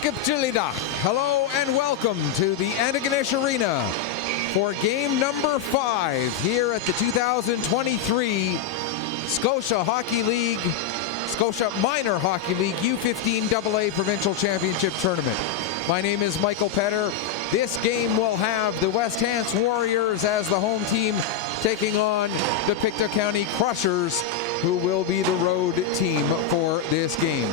Hello and welcome to the Antigonish Arena for game number 5 here at the 2023 Scotia Hockey League, Scotia Minor Hockey League U15AA Provincial Championship Tournament. My name is Michael Petter. This game will have the West Hants Warriors as the home team taking on the Pictou County Crushers, who will be the road team for this game.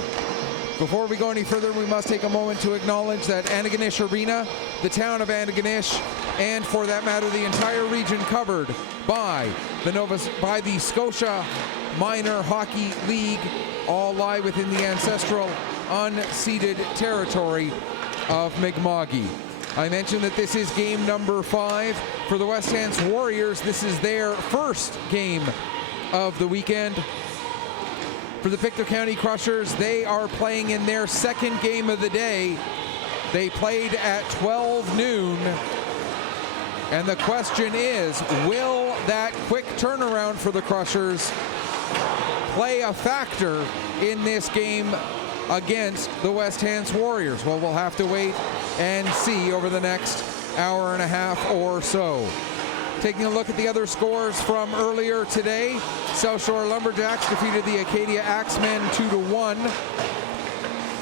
Before we go any further, we must take a moment to acknowledge that Antigonish Arena, the town of Antigonish, and for that matter, the entire region covered by the Scotia Minor Hockey League, all lie within the ancestral unceded territory of Mi'kma'ki. I mentioned that this is game number 5 for the West Hants Warriors. This is their first game of the weekend. For the Pictou County Crushers, they are playing in their second game of the day. They played at 12 noon. And the question is, will that quick turnaround for the Crushers play a factor in this game against the West Hants Warriors? Well, we'll have to wait and see over the next hour and a half or so. Taking a look at the other scores from earlier today, South Shore Lumberjacks defeated the Acadia Axemen 2-1.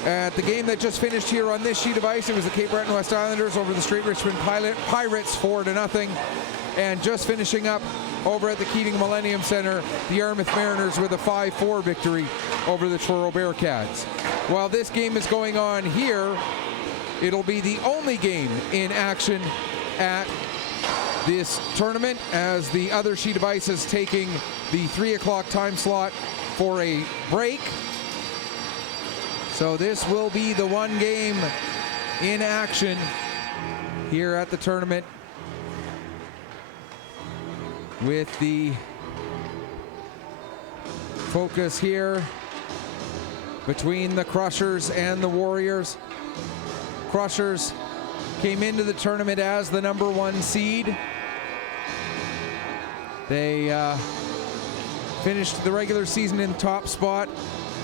At the game that just finished here on this sheet of ice, it was the Cape Breton West Islanders over the Straight Richmond Pirates 4-0. And just finishing up over at the Keating Millennium Center, the Yarmouth Mariners with a 5-4 victory over the Truro Bearcats. While this game is going on here, it'll be the only game in action at this tournament, as the other sheet of ice is taking the 3 o'clock time slot for a break. So this will be the one game in action here at the tournament, with the focus here between the Crushers and the Warriors. Crushers came into the tournament as the number 1 seed. They finished the regular season in top spot.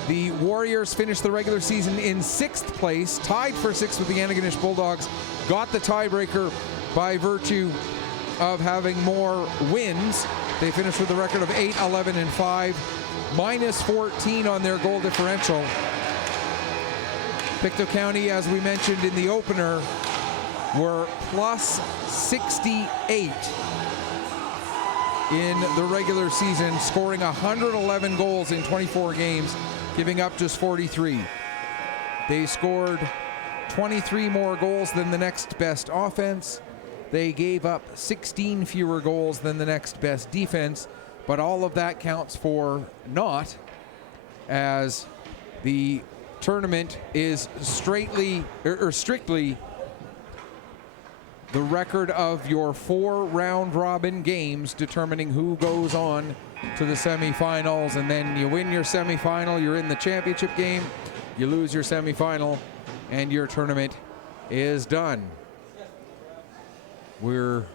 The Warriors finished the regular season in 6th place, tied for 6th with the Antigonish Bulldogs, got the tiebreaker by virtue of having more wins. They finished with a record of 8-11-5, minus 14 on their goal differential. Pictou County, as we mentioned in the opener, were plus 68 in the regular season, scoring 111 goals in 24 games, giving up just 43. They scored 23 more goals than the next best offense. They gave up 16 fewer goals than the next best defense, but all of that counts for naught, as the tournament is strictly the record of your 4 round robin games, determining who goes on to the semifinals. And then you win your semifinal, you're in the championship game. You lose your semifinal, and your tournament is done. We're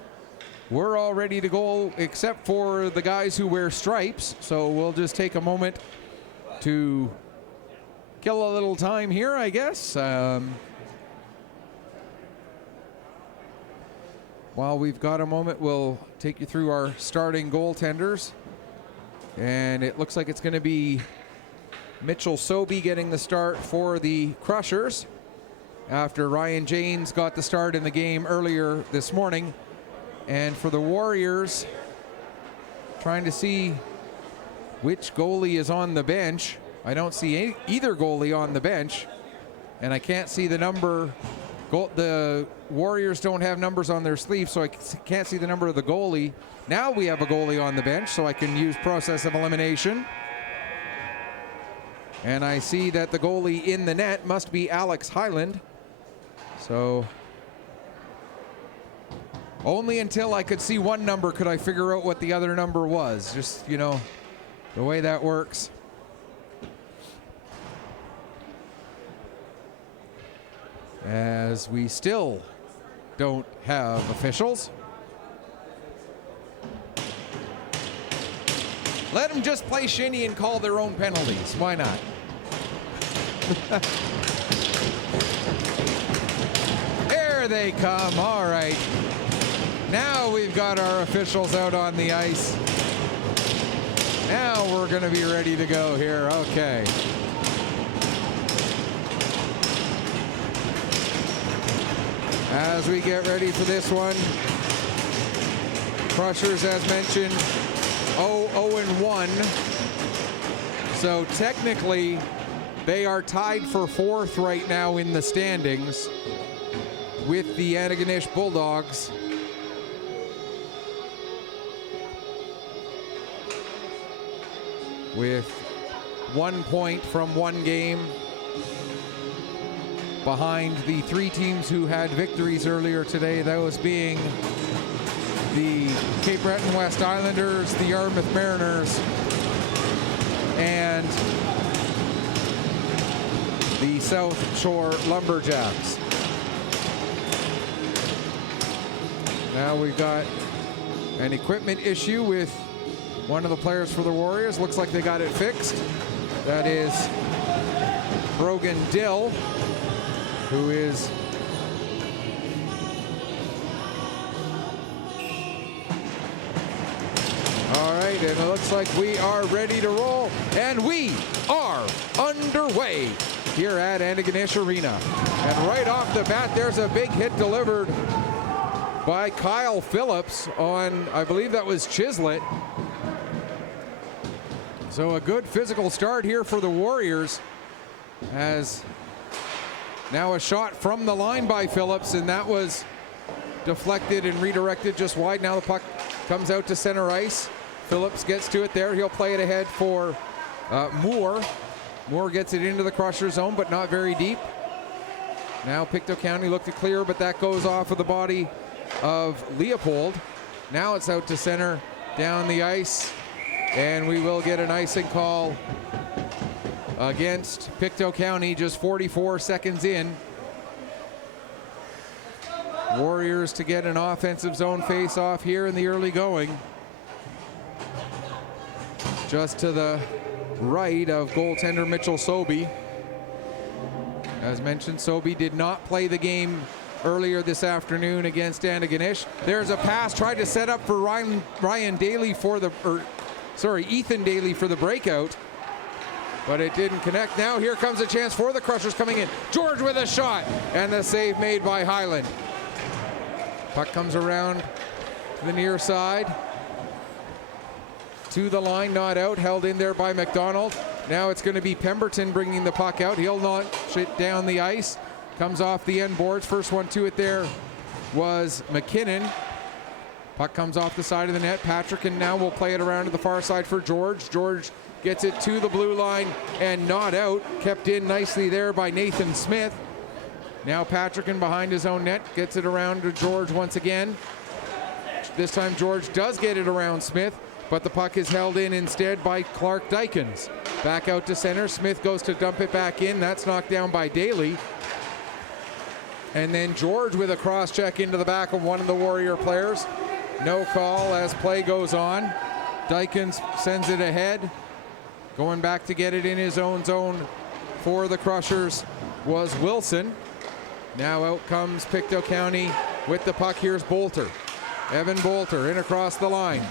all ready to go, except for the guys who wear stripes. So we'll just take a moment to kill a little time here, I guess. While we've got a moment, we'll take you through our starting goaltenders. And it looks like it's going to be Mitchell Sobey getting the start for the Crushers, after Ryan Janes got the start in the game earlier this morning. And for the Warriors, trying to see which goalie is on the bench. I don't see either goalie on the bench, and I can't see the number. The Warriors don't have numbers on their sleeve, so I can't see the number of the goalie. Now we have a goalie on the bench, so I can use process of elimination. And I see that the goalie in the net must be Alex Highland. So only until I could see one number could I figure out what the other number was. Just, you know, the way that works. As we still don't have officials. Let them just play shinny and call their own penalties. Why not? Here they come. All right. Now we've got our officials out on the ice. Now we're going to be ready to go here. Okay. As we get ready for this one, Crushers, as mentioned, 0-1. So technically, they are tied for 4th right now in the standings with the Antigonish Bulldogs. With 1 point from 1 game behind the 3 teams who had victories earlier today, those being the Cape Breton West Islanders, the Yarmouth Mariners, and the South Shore Lumberjacks. Now we've got an equipment issue with one of the players for the Warriors. Looks like they got it fixed. That is Brogan Dill, who is all right, and it looks like we are ready to roll, and we are underway here at Antigonish Arena. And right off the bat, there's a big hit delivered by Kyle Phillips on, I believe that was Chislett. So a good physical start here for the Warriors, as now a shot from the line by Phillips, and that was deflected and redirected just wide. Now the puck comes out to center ice. Phillips gets to it there. He'll play it ahead for Moore. Moore gets it into the Crusher zone, but not very deep. Now Pictou County look to clear, but that goes off of the body of Leopold. Now it's out to center, down the ice, and we will get an icing call against Pictou County just 44 seconds in. Warriors to get an offensive zone face-off here in the early going. Just to the right of goaltender Mitchell Sobey. As mentioned, Sobey did not play the game earlier this afternoon against Antigonish. There's a pass tried to set up for Ethan Daly for the breakout, but it didn't connect. Now here comes a chance for the Crushers coming in. George with a shot, and the save made by Highland. Puck comes around to the near side. To the line, not out, held in there by McDonald. Now it's going to be Pemberton bringing the puck out. He'll launch it down the ice. Comes off the end boards. First one to it there was McKinnon. Puck comes off the side of the net. Patrick and now will play it around to the far side for George. George gets it to the blue line and not out. Kept in nicely there by Nathan Smith. Now Patrick in behind his own net. Gets it around to George once again. This time George does get it around Smith, but the puck is held in instead by Clark Dykins. Back out to center. Smith goes to dump it back in. That's knocked down by Daly. And then George with a cross check into the back of one of the Warrior players. No call as play goes on. Dykins sends it ahead. Going back to get it in his own zone for the Crushers was Wilson. Now out comes Pictou County with the puck. Here's Bolter. Evan Bolter in across the line.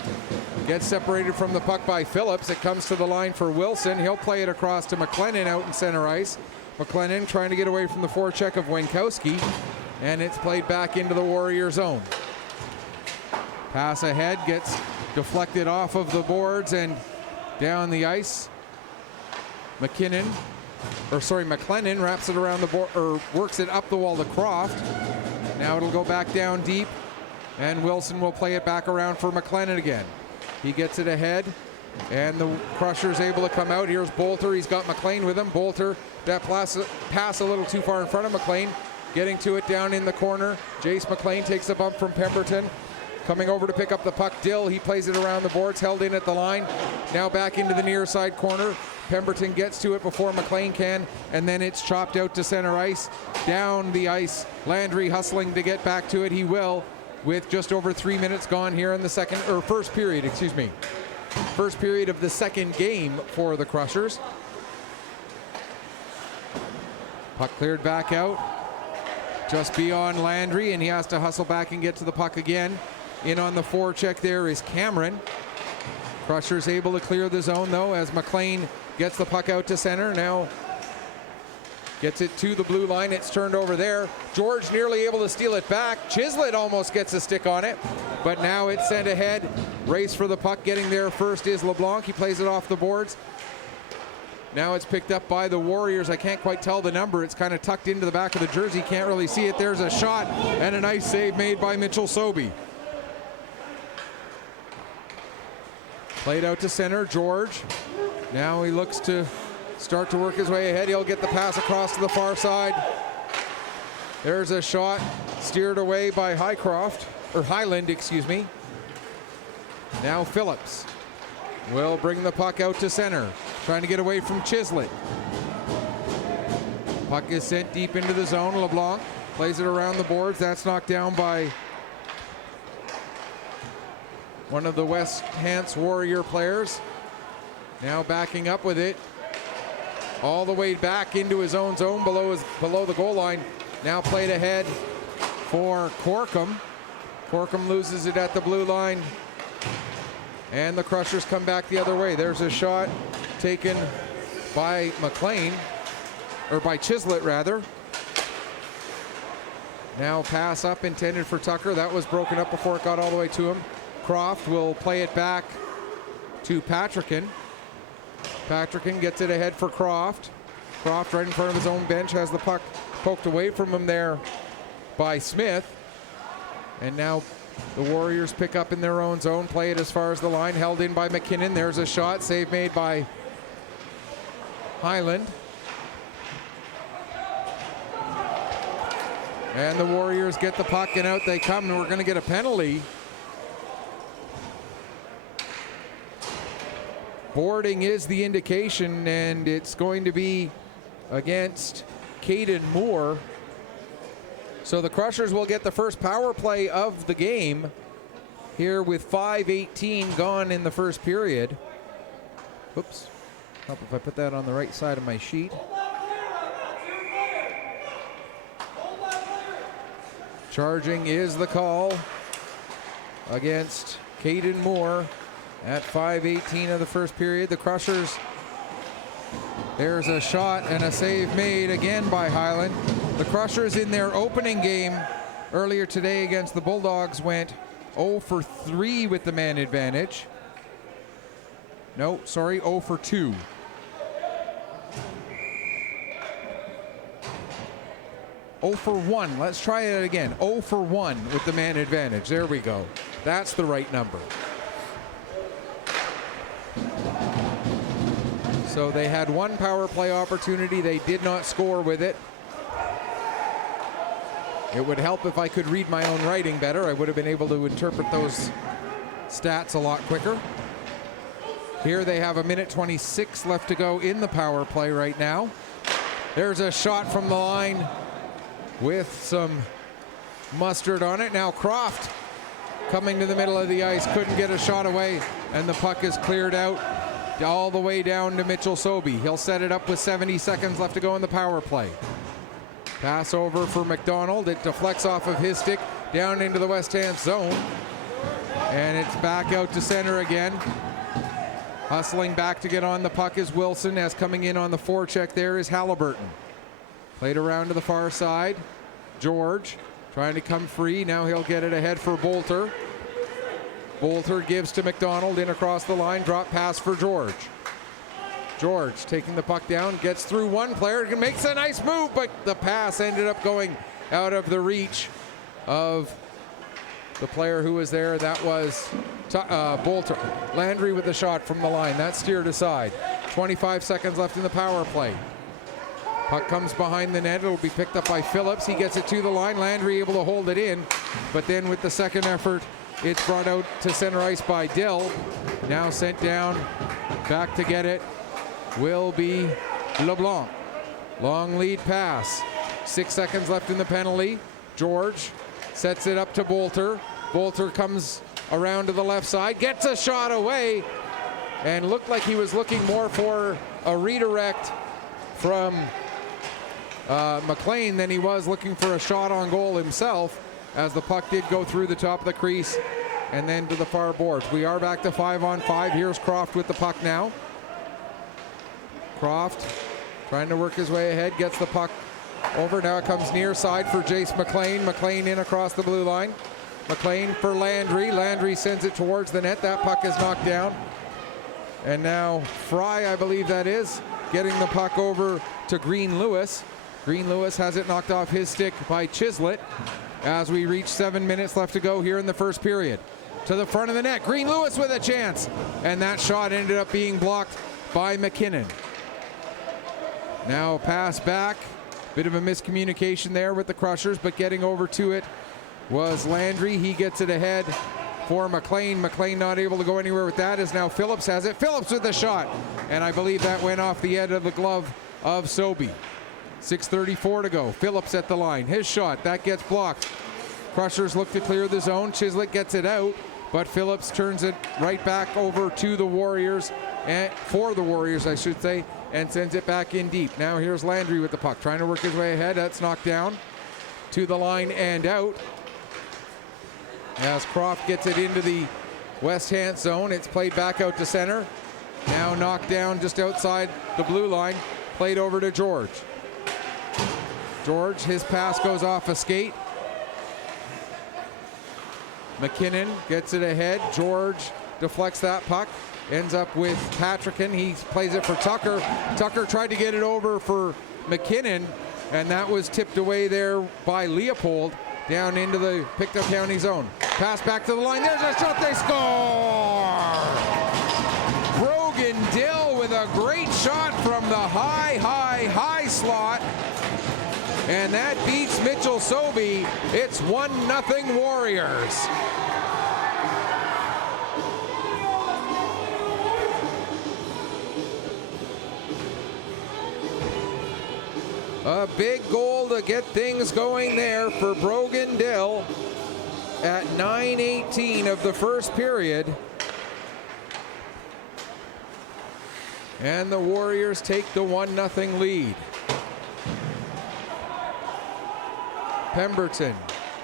Gets separated from the puck by Phillips. It comes to the line for Wilson. He'll play it across to McLennan out in center ice. McLennan trying to get away from the forecheck of Winkowski, and it's played back into the Warrior zone. Pass ahead gets deflected off of the boards and down the ice. McLennan wraps it around the board, or works it up the wall to Croft. Now it'll go back down deep, and Wilson will play it back around for McLennan again. He gets it ahead, and the Crusher's able to come out. Here's Bolter. He's got McLean with him. Bolter, that pass a little too far in front of McLean. Getting to it down in the corner. Jace McLean takes a bump from Pemberton. Coming over to pick up the puck, Dill. He plays it around the boards, held in at the line. Now back into the near side corner. Pemberton gets to it before McLean can, and then it's chopped out to center ice. Down the ice, Landry hustling to get back to it. He will, with just over 3 minutes gone here in the first period, excuse me. First period of the second game for the Crushers. Puck cleared back out. just beyond Landry, and he has to hustle back and get to the puck again. In on the forecheck there is Cameron. Crushers able to clear the zone though as McLean gets the puck out to center. Now gets it to the blue line. It's turned over there. George nearly able to steal it back. Chislett almost gets a stick on it, but now it's sent ahead. Race for the puck. Getting there first is LeBlanc. He plays it off the boards. Now it's picked up by the Warriors. I can't quite tell the number. It's kind of tucked into the back of the jersey. Can't really see it. There's a shot and a nice save made by Mitchell Sobey. Played out to center. George. Now he looks to start to work his way ahead. He'll get the pass across to the far side. There's a shot steered away by Highland, excuse me. Now Phillips will bring the puck out to center, trying to get away from Chislett. Puck is sent deep into the zone. LeBlanc plays it around the boards. That's knocked down by one of the West Hants Warrior players. Now backing up with it all the way back into his own zone below the goal line. Now played ahead for Corkum. Corkum loses it at the blue line, and the Crushers come back the other way. There's a shot taken by McLean, or by Chislett rather. Now pass up intended for Tucker. That was broken up before it got all the way to him. Croft will play it back to Patrickin. Patrickin gets it ahead for Croft. Croft right in front of his own bench has the puck poked away from him there by Smith. And now the Warriors pick up in their own zone, play it as far as the line, held in by McKinnon. There's a shot, save made by Highland. And the Warriors get the puck and out they come, and we're going to get a penalty. Boarding is the indication, and it's going to be against Caden Moore. So the Crushers will get the first power play of the game here with 5:18 gone in the first period. Oops. Help if I put that on the right side of my sheet. Charging is the call against Caden Moore. At 5:18 of the first period, the Crushers, there's a shot and a save made again by Highland. The Crushers in their opening game earlier today against the Bulldogs went 0 for 3 with the man advantage. No, sorry, 0 for 2. For 1. Let's try it again. 0 for 1 with the man advantage. There we go. That's the right number. So they had one power play opportunity. They did not score with it. It would help if I could read my own writing better. I would have been able to interpret those stats a lot quicker. Here they have 1:26 left to go in the power play right now. There's a shot from the line with some mustard on it. Now Croft coming to the middle of the ice, couldn't get a shot away, and the puck is cleared out all the way down to Mitchell Sobey. He'll set it up with 70 seconds left to go in the power play. Pass over for McDonald. It deflects off of his stick down into the West Ham zone, and it's back out to center again. Hustling back to get on the puck is Wilson, as coming in on the forecheck there is Halliburton. Played around to the far side. George trying to come free. Now he'll get it ahead for Bolter. Bolter gives to McDonald in across the line. Drop pass for George. George taking the puck down, gets through one player, makes a nice move, but the pass ended up going out of the reach of the player who was there. That was Bolter. Landry with the shot from the line. That's steered aside. 25 seconds left in the power play. Puck comes behind the net. It'll be picked up by Phillips. He gets it to the line. Landry able to hold it in, but then with the second effort, it's brought out to center ice by Dill. Now sent down. Back to get it will be LeBlanc. Long lead pass. 6 seconds left in the penalty. George sets it up to Bolter. Bolter comes around to the left side, gets a shot away, and looked like he was looking more for a redirect from McLean than he was looking for a shot on goal himself, as the puck did go through the top of the crease and then to the far boards. We are back to 5-on-5. Here's Croft with the puck now. Croft trying to work his way ahead, gets the puck over. Now it comes near side for Jace McLean. McLean in across the blue line. McLean for Landry. Landry sends it towards the net. That puck is knocked down. And now Fry, I believe that is, getting the puck over to Green Lewis. Green Lewis has it knocked off his stick by Chislett as we reach 7 minutes left to go here in the first period. To the front of the net, Green Lewis with a chance. And that shot ended up being blocked by McKinnon. Now pass back. Bit of a miscommunication there with the Crushers, but getting over to it was Landry. He gets it ahead for McLean. McLean not able to go anywhere with that, as now Phillips has it. Phillips with the shot. And I believe that went off the edge of the glove of Sobey. 6:34 to go. Phillips at the line. His shot, that gets blocked. Crushers look to clear the zone. Chislett gets it out, but Phillips turns it right back over to the Warriors, and for the Warriors, I should say, and sends it back in deep. Now here's Landry with the puck, trying to work his way ahead. That's knocked down to the line and out. As Croft gets it into the West Hand zone, it's played back out to center. Now knocked down just outside the blue line, played over to George. George, his pass goes off a skate. McKinnon gets it ahead. George deflects that puck. Ends up with Patrickin. He plays it for Tucker. Tucker tried to get it over for McKinnon, and that was tipped away there by Leopold down into the Pictou County zone. Pass back to the line. There's a shot. They score! Brogan Dill with a great shot from the high slot. And that beats Mitchell Sobey. It's 1-0 Warriors. A big goal to get things going there for Brogan Dill at 9:18 of the first period. And the Warriors take the 1-0 lead. Pemberton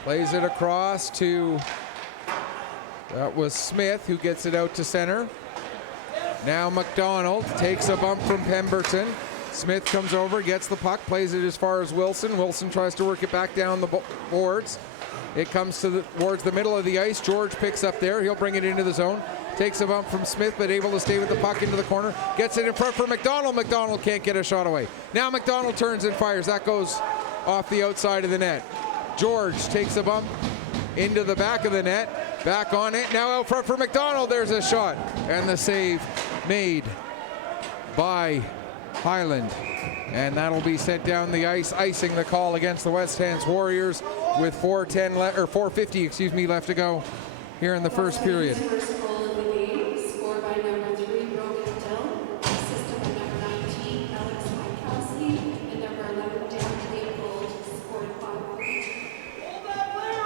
plays it across to, that was Smith, who gets it out to center. Now McDonald takes a bump from Pemberton. Smith comes over, gets the puck, plays it as far as Wilson. Wilson tries to work it back down the boards. It comes towards the middle of the ice. George picks up there. He'll bring it into the zone. Takes a bump from Smith, but able to stay with the puck into the corner. Gets it in front for McDonald. McDonald can't get a shot away. Now McDonald turns and fires. That goes off the outside of the net. George takes a bump into the back of the net. Back on it. Now out front for McDonald. There's a shot. And the save made by Highland. And that'll be sent down the ice, icing the call against the West Hands Warriors with 4:50 left to go here in the first period.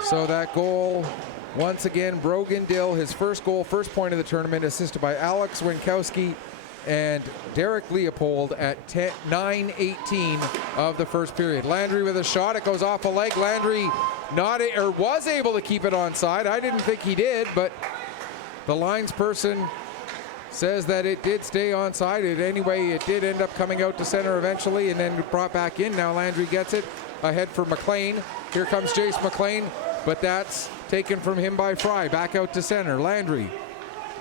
So that goal, once again, Brogan Dill, his first goal, first point of the tournament, assisted by Alex Winkowski and Derek Leopold at 9:18 of the first period. Landry with a shot. It goes off a leg. Landry was able to keep it onside. I didn't think he did, but the linesperson says that it did stay onside. Anyway, it did end up coming out to center eventually and then brought back in. Now Landry gets it ahead for McLean. Here comes Jace McLean, but that's taken from him by Fry. Back out to center. Landry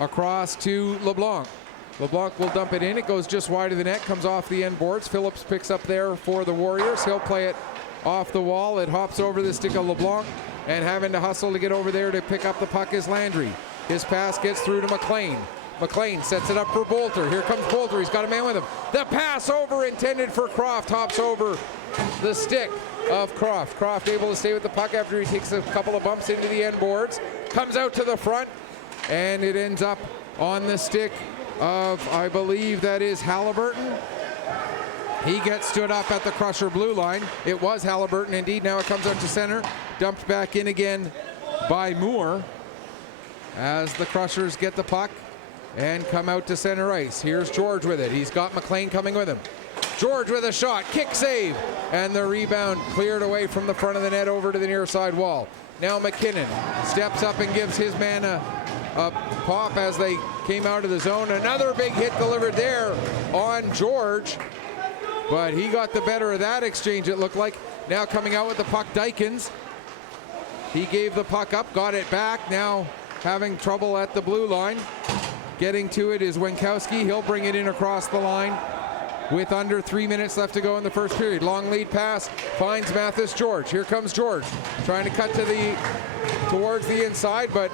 across to LeBlanc. LeBlanc will dump it in. It goes just wide of the net, comes off the end boards. Phillips picks up there for the Warriors. He'll play it off the wall. It hops over the stick of LeBlanc, and having to hustle to get over there to pick up the puck is Landry. His pass gets through to McLean. McLean sets it up for Bolter. Here comes Bolter. He's got a man with him. The pass over intended for Croft hops over the stick of Croft. Croft able to stay with the puck after he takes a couple of bumps into the end boards. Comes out to the front, and it ends up on the stick of, I believe that is Halliburton. He gets stood up at the Crusher blue line. It was Halliburton indeed. Now it comes out to center. Dumped back in again by Moore as the Crushers get the puck and come out to center ice. Here's George with it. He's got McLean coming with him. George with a shot, kick save, and the rebound cleared away from the front of the net over to the near side wall. Now McKinnon steps up and gives his man a pop as they came out of the zone. Another big hit delivered there on George, but he got the better of that exchange, it looked like. Now coming out with the puck, Dykins. He gave the puck up, got it back, now having trouble at the blue line. Getting to it is Winkowski. He'll bring it in across the line with under 3 minutes left to go in the first period. Long lead pass finds Mathis George. Here comes George trying to cut towards the inside, but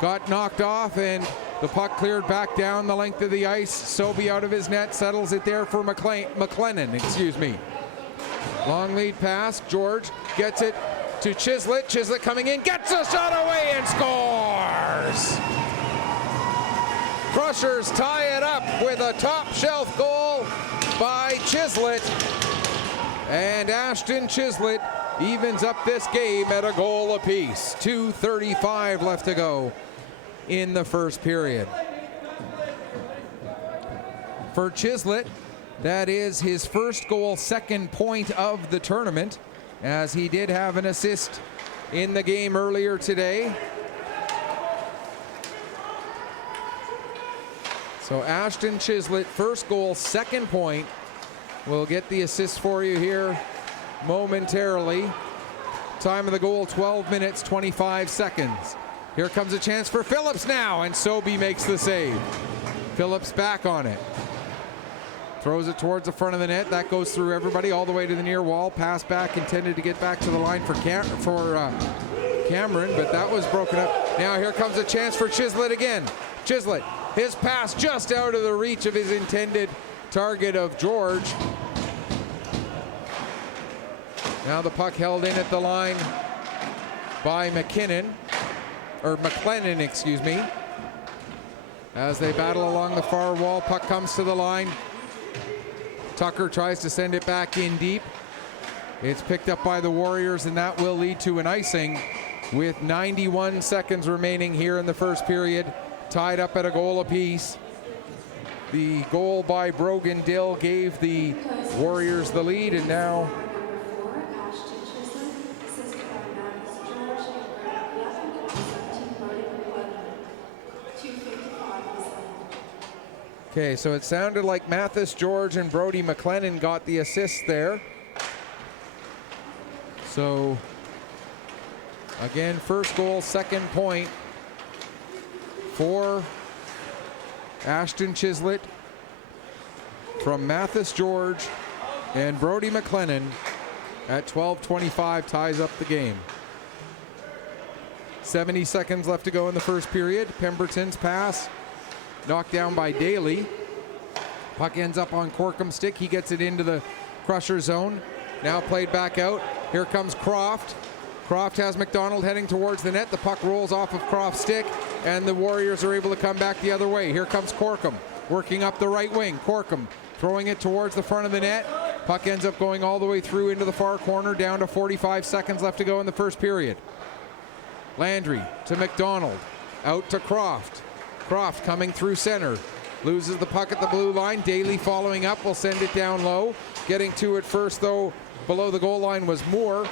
got knocked off, and the puck cleared back down the length of the ice. Sobey out of his net, settles it there for McLennan. Long lead pass. George gets it to Chislett. Chislett coming in, gets a shot away and scores! Crushers tie it up with a top shelf goal by Chislett. And Ashton Chislett evens up this game at a goal apiece. 2:35 left to go in the first period. For Chislett, that is his first goal, second point of the tournament, as he did have an assist in the game earlier today. So Ashton Chislett, first goal, second point. We'll get the assist for you here momentarily. Time of the goal, 12 minutes, 25 seconds. Here comes a chance for Phillips now, and Sobey makes the save. Phillips back on it. Throws it towards the front of the net. That goes through everybody all the way to the near wall. Pass back, intended to get back to the line for Cameron, but that was broken up. Now here comes a chance for Chislett again. Chislett, his pass just out of the reach of his intended target of George. Now the puck held in at the line by McLennan, excuse me. As they battle along the far wall, puck comes to the line. Tucker tries to send it back in deep. It's picked up by the Warriors, and that will lead to an icing with 91 seconds remaining here in the first period. Tied up at a goal apiece. The goal by Brogan Dill gave the Warriors the lead, and now okay, so it sounded like Mathis George and Brody McLennan got the assist there. So again, first goal, second point for Ashton Chislett from Mathis George, and Brody McLennan at 12:25 ties up the game. 70 seconds left to go in the first period. Pemberton's pass knocked down by Daly. Puck ends up on Corkum's stick. He gets it into the Crusher zone. Now played back out. Here comes Croft. Croft has McDonald heading towards the net. The puck rolls off of Croft's stick, and the Warriors are able to come back the other way. Here comes Corkum working up the right wing. Corkum throwing it towards the front of the net. Puck ends up going all the way through into the far corner, down to 45 seconds left to go in the first period. Landry to McDonald, out to Croft. Croft coming through center, loses the puck at the blue line. Daly following up, will send it down low. Getting to it first, though, below the goal line was Moore.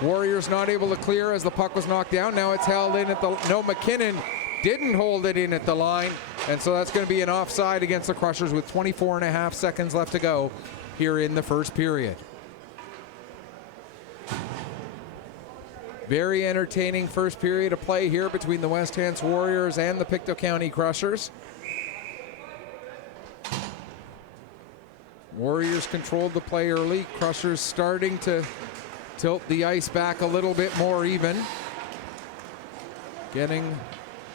Warriors not able to clear as the puck was knocked down. Now it's held in at the... No, McKinnon didn't hold it in at the line, and so that's going to be an offside against the Crushers with 24.5 seconds left to go here in the first period. Very entertaining first period of play here between the West Hants Warriors and the Pictou County Crushers. Warriors controlled the play early. Crushers starting to tilt the ice back a little bit more even. Getting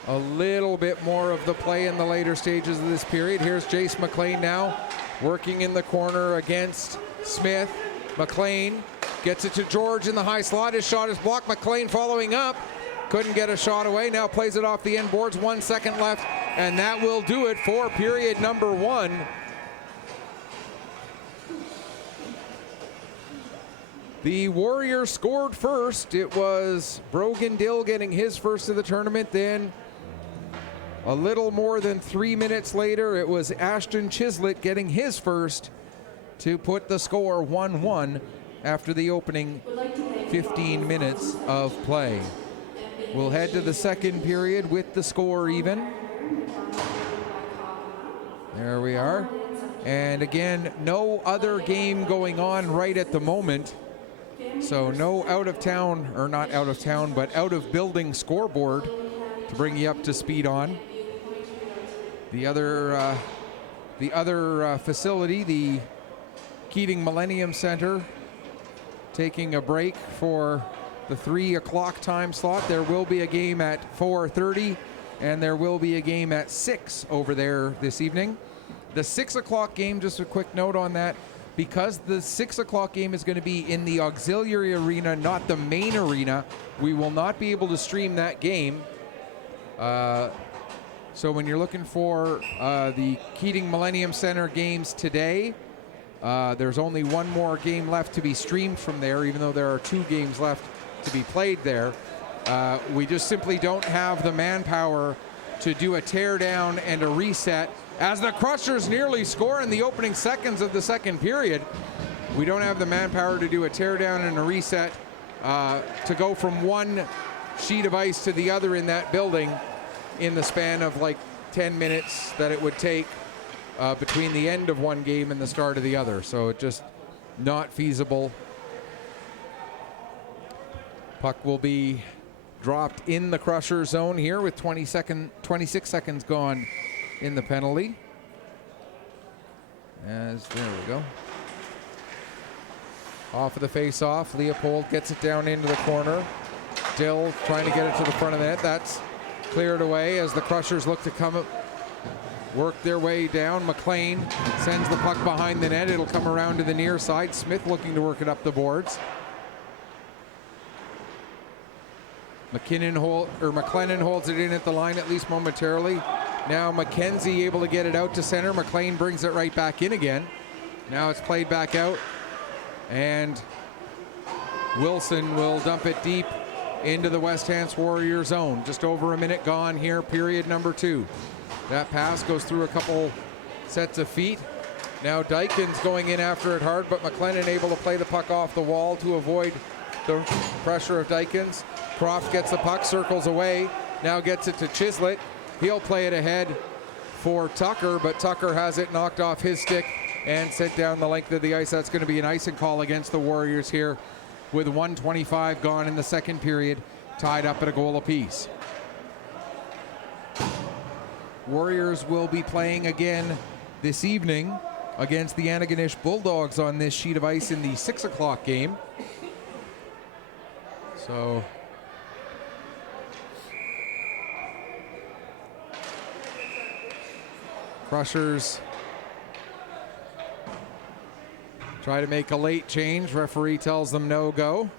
a little bit more of the play in the later stages of this period. Here's Jace McLean now working in the corner against Smith. McLean gets it to George in the high slot. His shot is blocked. McLean following up. Couldn't get a shot away. Now plays it off the end boards. 1 second left, and that will do it for period number one. The Warriors scored first. It was Brogan Dill getting his first of the tournament. Then a little more than 3 minutes later, it was Ashton Chislett getting his first. to put the score 1-1 after the opening 15 minutes of play. We'll head to the second period with the score even. There we are. And again, no other game going on right at the moment. So no out of town, or not out of town, but out of building scoreboard to bring you up to speed on. The other facility, the Keating Millennium Center, taking a break for the 3 o'clock time slot. There will be a game at 4:30, and there will be a game at 6 over there this evening. The 6 o'clock game, just a quick note on that, because the 6 o'clock game is going to be in the auxiliary arena, not the main arena, we will not be able to stream that game. So when you're looking for the Keating Millennium Center games today, there's only one more game left to be streamed from there, even though there are 2 games left to be played there. We just simply don't have the manpower to do a teardown and a reset. As the Crushers nearly score in the opening seconds of the second period, we don't have the manpower to do a teardown and a reset to go from one sheet of ice to the other in that building in the span of like 10 minutes that it would take between the end of one game and the start of the other. So it's just not feasible. Puck will be dropped in the Crusher zone here with 26 seconds gone in the penalty. There we go. Off of the face-off, Leopold gets it down into the corner. Dill trying to get it to the front of the net. That's cleared away as the Crushers look to come up, work their way down. McLean sends the puck behind the net. It'll come around to the near side. Smith looking to work it up the boards. McLennan holds it in at the line at least momentarily. Now McKenzie able to get it out to center. McLean brings it right back in again. Now it's played back out, and Wilson will dump it deep into the West Hants Warrior zone. Just over a minute gone here, period number 2. That pass goes through a couple sets of feet. Now Dykins going in after it hard, but McLennan able to play the puck off the wall to avoid the pressure of Dykins. Croft gets the puck, circles away, now gets it to Chislett. He'll play it ahead for Tucker, but Tucker has it knocked off his stick and sent down the length of the ice. That's going to be an icing call against the Warriors here with 1:25 gone in the second period, tied up at a goal apiece. Warriors will be playing again this evening against the Antigonish Bulldogs on this sheet of ice in the 6 o'clock game. So Crushers try to make a late change. Referee tells them no go.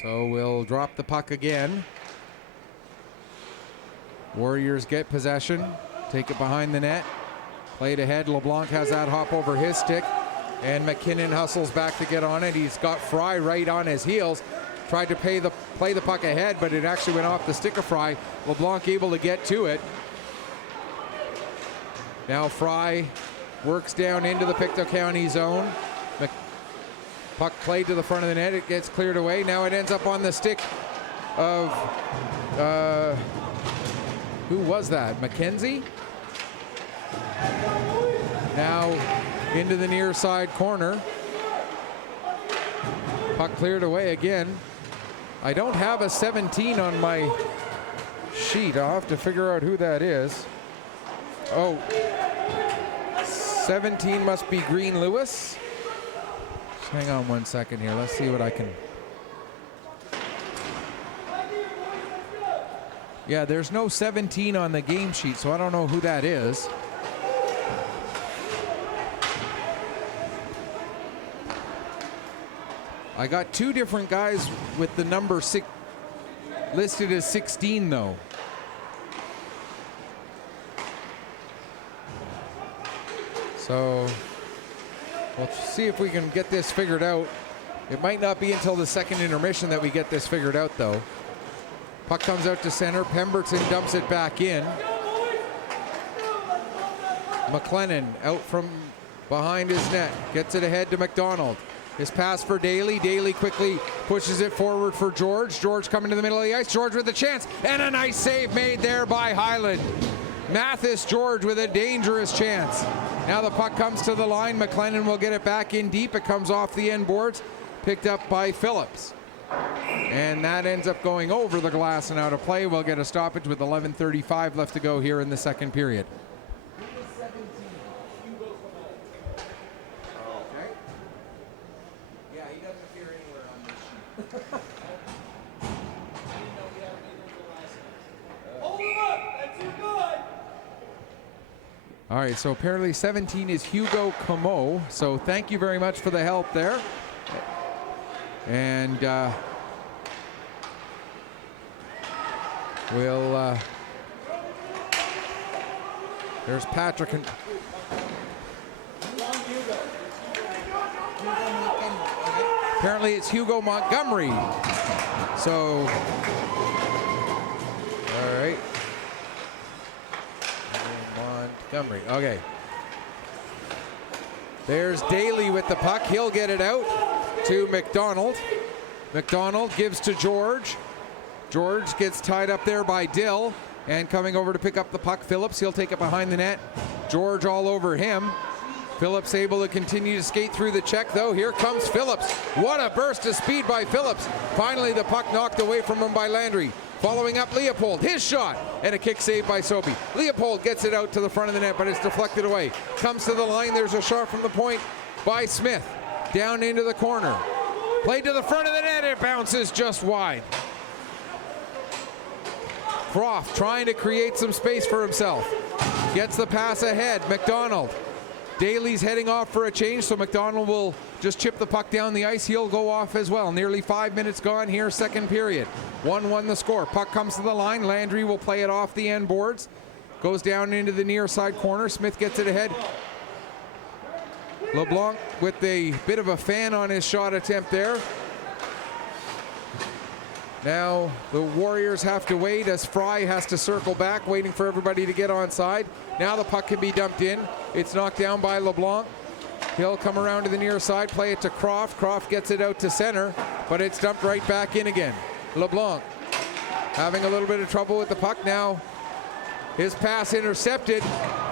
So we'll drop the puck again. Warriors get possession, take it behind the net, played ahead. LeBlanc has that hop over his stick, and McKinnon hustles back to get on it. He's got Fry right on his heels. Tried to play the puck ahead, but it actually went off the stick of Fry. LeBlanc able to get to it. Now Fry works down into the Pictou County zone. Puck played to the front of the net. It gets cleared away. Now it ends up on the stick of, who was that? McKenzie? Now into the near side corner. Puck cleared away again. I don't have a 17 on my sheet. I'll have to figure out who that is. Oh, 17 must be Green Lewis. Just hang on one second here. Let's see what I can. Yeah, there's no 17 on the game sheet, so I don't know who that is. I got 2 different guys with the number 6 listed as 16 though. So we'll see if we can get this figured out. It might not be until the second intermission that we get this figured out though. Puck comes out to center. Pemberton dumps it back in. McLennan out from behind his net. Gets it ahead to McDonald. His pass for Daly. Daly quickly pushes it forward for George. George coming to the middle of the ice. George with a chance, and a nice save made there by Highland. Mathis George with a dangerous chance. Now the puck comes to the line. McLennan will get it back in deep. It comes off the end boards, picked up by Phillips. And that ends up going over the glass and out of play. We'll get a stoppage with 11:35 left to go here in the second period. Yeah, he doesn't appear anywhere on this sheet. Hold him up! That's too good! All right, so apparently 17 is Hugo Comeau. So thank you very much for the help there. And there's Patrick. Apparently it's Hugo Montgomery. So, all right. Montgomery, okay. There's Daly with the puck. He'll get it out to McDonald. McDonald gives to George. George gets tied up there by Dill, and coming over to pick up the puck, Phillips. He'll take it behind the net. George all over him. Phillips able to continue to skate through the check, though. Here comes Phillips. What a burst of speed by Phillips. Finally, the puck knocked away from him by Landry. Following up, Leopold, his shot, and a kick saved by Soapy. Leopold gets it out to the front of the net, but it's deflected away. Comes to the line, there's a shot from the point by Smith. Down into the corner. Played to the front of the net, it bounces just wide. Croft trying to create some space for himself. Gets the pass ahead, McDonald. Daly's heading off for a change, so McDonald will just chip the puck down the ice. He'll go off as well. Nearly 5 minutes gone here, second period. 1-1 the score. Puck comes to the line. Landry will play it off the end boards. Goes down into the near side corner. Smith gets it ahead. LeBlanc with a bit of a fan on his shot attempt there. Now the Warriors have to wait as Fry has to circle back, waiting for everybody to get on side. Now the puck can be dumped in. It's knocked down by LeBlanc. He'll come around to the near side, play it to Croft. Croft gets it out to center, but it's dumped right back in again. LeBlanc having a little bit of trouble with the puck now. His pass intercepted.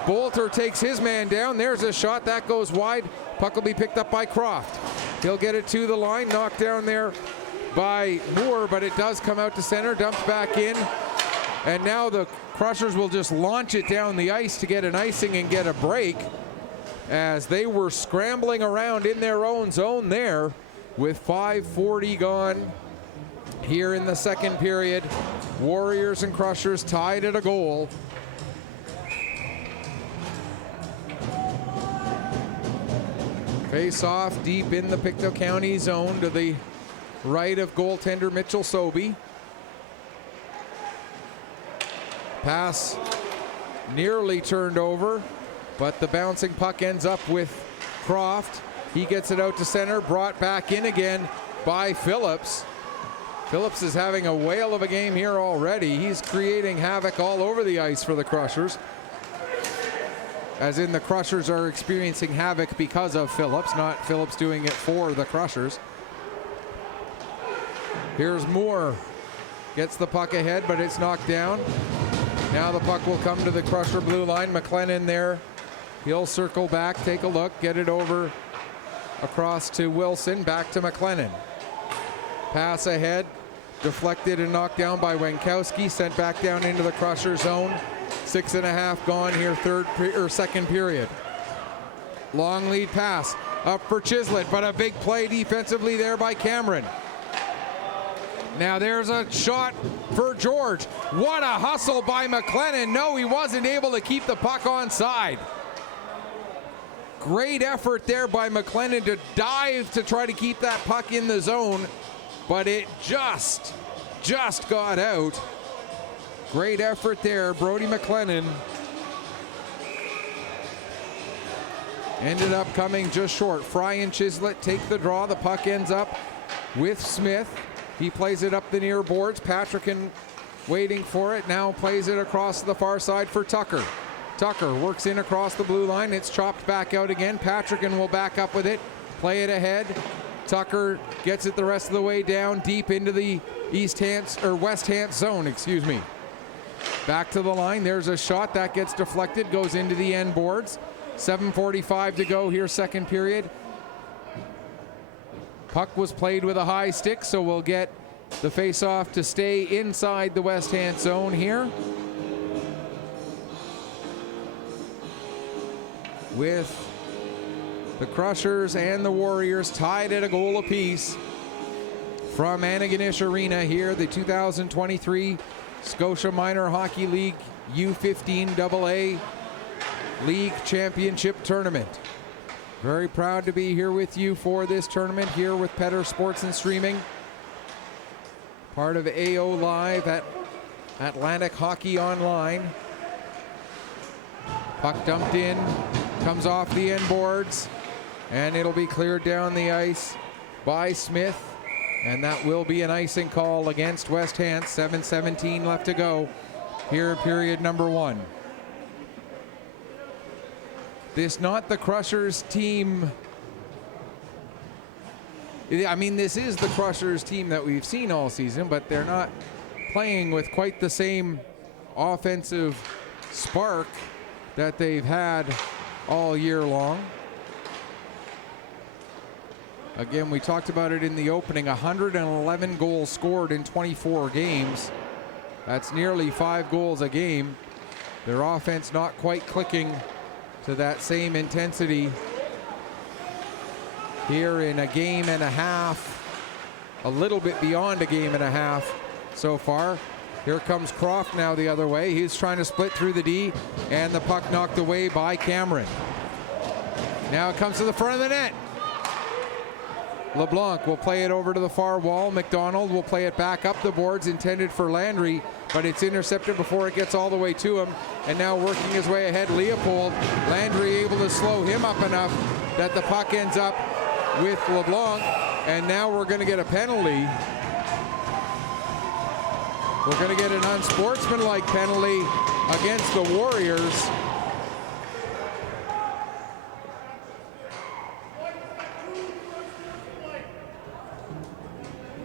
Bolter takes his man down. There's a shot that goes wide. Puck will be picked up by Croft. He'll get it to the line, knocked down there by Moore, but it does come out to center, dumped back in, and now the Crushers will just launch it down the ice to get an icing and get a break, as they were scrambling around in their own zone there with 5:40 gone here in the second period. Warriors and Crushers tied at a goal. Face off deep in the Pictou County zone to the right of goaltender Mitchell Sobey. Pass nearly turned over, but the bouncing puck ends up with Croft. He gets it out to center, brought back in again by Phillips. Phillips is having a whale of a game here already. He's creating havoc all over the ice for the Crushers. As in, the Crushers are experiencing havoc because of Phillips, not Phillips doing it for the Crushers. Here's Moore. Gets the puck ahead, but it's knocked down. Now the puck will come to the Crusher blue line. McLennan there. He'll circle back, take a look, get it over across to Wilson, back to McLennan. Pass ahead, deflected and knocked down by Wenkowski, sent back down into the Crusher zone. 6.5 gone here, second period. Long lead pass up for Chislett, but a big play defensively there by Cameron. Now there's a shot for George. What a hustle by McLennan. No, he wasn't able to keep the puck onside. Great effort there by McLennan to dive to try to keep that puck in the zone, but it just got out. Great effort there, Brody McLennan. Ended up coming just short. Fry and Chislett take the draw. The puck ends up with Smith. He plays it up the near boards. Patrick waiting for it. Now plays it across the far side for Tucker. Tucker works in across the blue line. It's chopped back out again. Patrickin will back up with it. Play it ahead. Tucker gets it the rest of the way down deep into the West Hants zone, excuse me. Back to the line. There's a shot that gets deflected, goes into the end boards. 7:45 to go here, second period. Puck was played with a high stick, so we'll get the face-off to stay inside the West Hants zone here. With the Crushers and the Warriors tied at a goal apiece from Antigonish Arena here, the 2023 Scotia Minor Hockey League U15AA League Championship Tournament. Very proud to be here with you for this tournament here with Petter Sports and Streaming. Part of AO Live at Atlantic Hockey Online. Puck dumped in, comes off the end boards, and it'll be cleared down the ice by Smith, and that will be an icing call against West Hants. 7:17 left to go here, period number 1. This not the Crushers team. I mean, this is the Crushers team that we've seen all season, but they're not playing with quite the same offensive spark that they've had all year long. Again, we talked about it in the opening, 111 goals scored in 24 games. That's nearly 5 goals a game. Their offense not quite clicking to that same intensity here in a game and a half, a little bit beyond a game and a half so far. Here comes Croft now the other way. He's trying to split through the D, and the puck knocked away by Cameron. Now it comes to the front of the net. LeBlanc will play it over to the far wall. McDonald will play it back up the boards, intended for Landry, but it's intercepted before it gets all the way to him. And now working his way ahead, Leopold. Landry able to slow him up enough that the puck ends up with LeBlanc. And now we're going to get a penalty. We're going to get an unsportsmanlike penalty against the Warriors.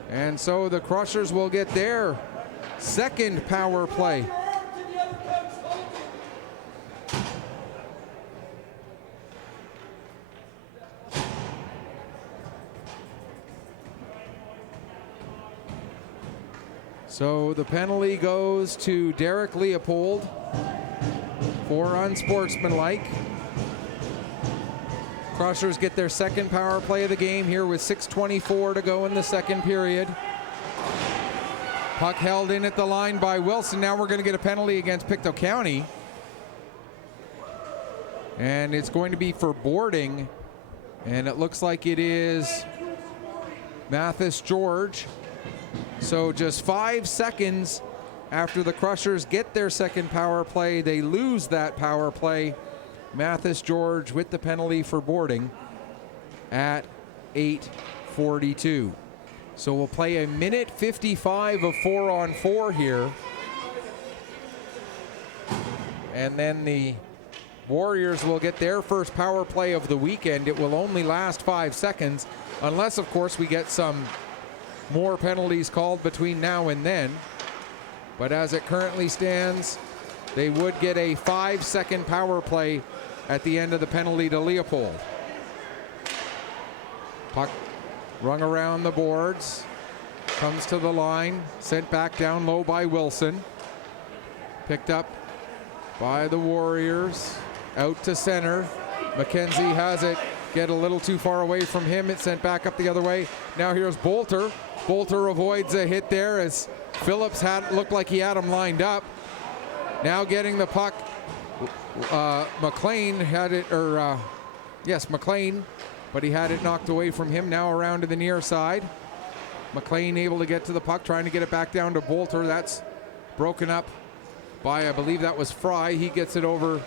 And so the Crushers will get their second power play. So the penalty goes to Derek Leopold for unsportsmanlike. Crushers get their second power play of the game here with 6:24 to go in the second period. Puck held in at the line by Wilson. Now we're going to get a penalty against Pictou County. And it's going to be for boarding. And it looks like it is Mathis George. So just 5 seconds after the Crushers get their second power play, they lose that power play. Mathis George with the penalty for boarding at 8:42. So we'll play a minute 55 of 4-on-4 here. And then the Warriors will get their first power play of the weekend. It will only last 5 seconds, unless, of course, we get some more penalties called between now and then. But as it currently stands, they would get a 5-second power play at the end of the penalty to Leopold. Puck rung around the boards, comes to the line, sent back down low by Wilson. Picked up by the Warriors, out to center. McKenzie has it, get a little too far away from him. It's sent back up the other way. Now here's Bolter. Bolter avoids a hit there as Phillips looked like he had him lined up. Now getting the puck, McLean had it, McLean, but he had it knocked away from him. Now around to the near side. McLean able to get to the puck, trying to get it back down to Bolter. That's broken up by, I believe that was Fry. He gets it over.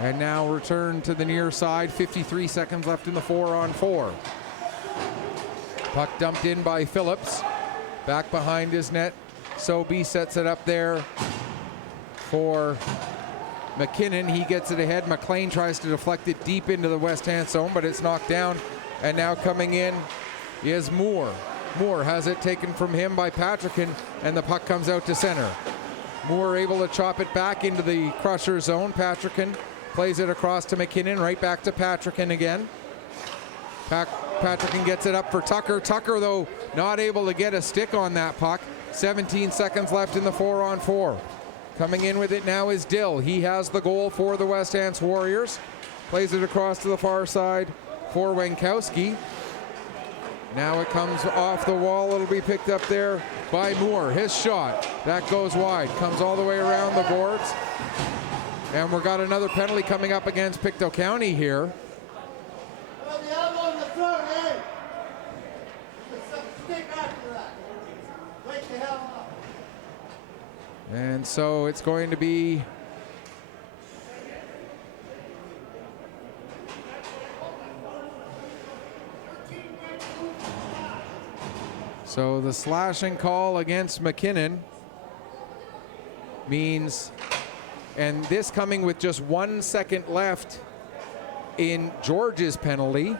And now return to the near side. 53 seconds left in the 4-on-4. Puck dumped in by Phillips. Back behind his net. Sobey sets it up there for McKinnon. He gets it ahead. McLean tries to deflect it deep into the west-hand zone, but it's knocked down. And now coming in is Moore. Moore has it taken from him by Patrickin, and the puck comes out to center. Moore able to chop it back into the Crusher zone. Patrickin plays it across to McKinnon, right back to Patrickin again. Patrickin gets it up for Tucker. Tucker, though, not able to get a stick on that puck. 17 seconds left in the 4-on-4. Coming in with it now is Dill. He has the goal for the West Hants Warriors. Plays it across to the far side for Winkowski. Now it comes off the wall. It'll be picked up there by Moore. His shot, that goes wide. Comes all the way around the boards. And we've got another penalty coming up against Pictou County here. And so it's going to be so the slashing call against McKinnon means, and this coming with just 1 second left in George's penalty.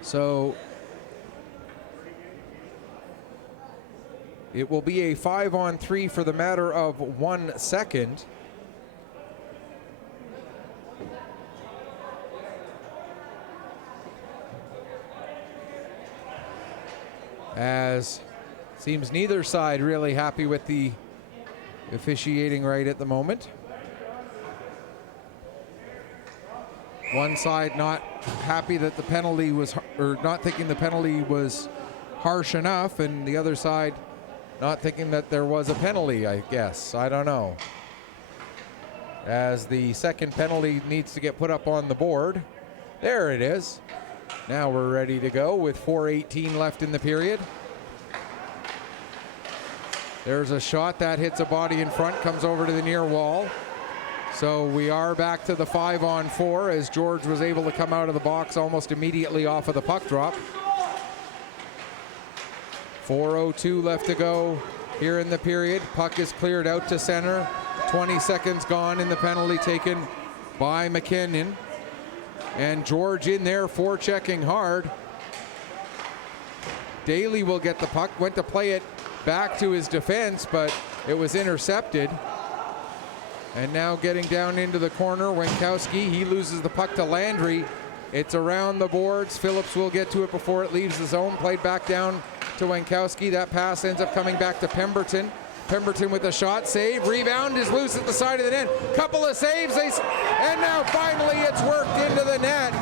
So it will be a 5-on-3 for the matter of 1 second. As seems neither side really happy with the officiating right at the moment. One side not happy that the penalty was, or not thinking the penalty was harsh enough, and the other side not thinking that there was a penalty, I guess. I don't know. As the second penalty needs to get put up on the board. There it is. Now we're ready to go with 4:18 left in the period. There's a shot that hits a body in front, comes over to the near wall. So we are back to the 5-on-4 as George was able to come out of the box almost immediately off of the puck drop. 4:02 left to go here in the period. Puck is cleared out to center. 20 seconds gone in the penalty taken by McKinnon. And George in there forechecking hard. Daly will get the puck. Went to play it back to his defense, but it was intercepted. And now getting down into the corner, Winkowski, he loses the puck to Landry. It's around the boards. Phillips will get to it before it leaves the zone. Played back down to Winkowski. That pass ends up coming back to Pemberton. Pemberton with a shot, save, rebound is loose at the side of the net. Couple of saves, and now finally it's worked into the net.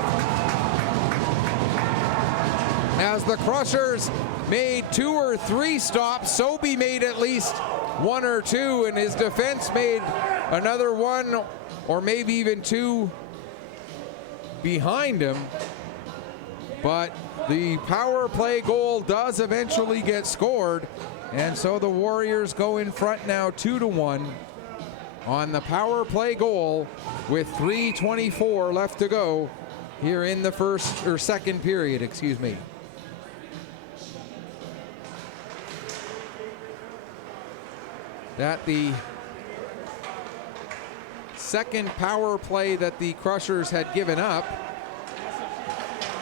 As the Crushers made 2 or 3 stops, Sobey made at least 1 or 2, and his defense made another 1 or maybe even 2 behind him. But the power play goal does eventually get scored, and so the Warriors go in front now 2-1 on the power play goal with 3:24 left to go here in the second period, excuse me. That the second power play that the Crushers had given up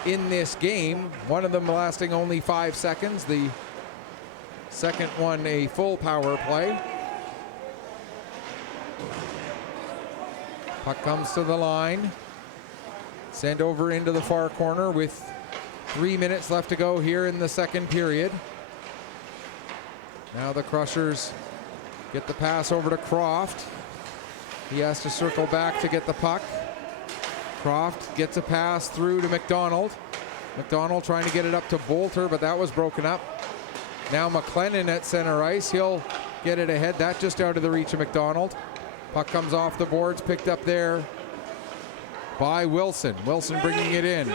in this game, one of them lasting only 5 seconds, the second one a full power play. Puck comes to the line, sent over into the far corner with 3 minutes left to go here in the second period. Now the Crushers get the pass over to Croft. He has to circle back to get the puck. Croft gets a pass through to McDonald. McDonald trying to get it up to Bolter, but that was broken up. Now McLennan at center ice. He'll get it ahead. That just out of the reach of McDonald. Puck comes off the boards, picked up there by Wilson. Wilson bringing it in.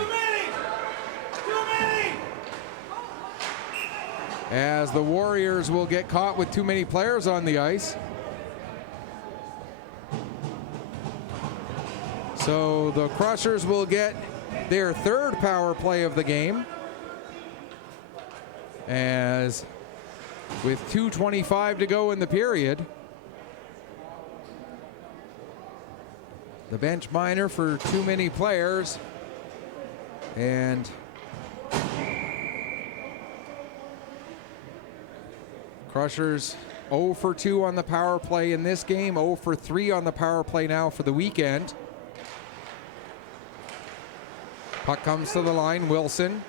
As the Warriors will get caught with too many players on the ice. So the Crushers will get their third power play of the game, as with 2:25 to go in the period. The bench minor for too many players. And Crushers 0 for 2 on the power play in this game, 0 for 3 on the power play now for the weekend. Puck comes to the line, Wilson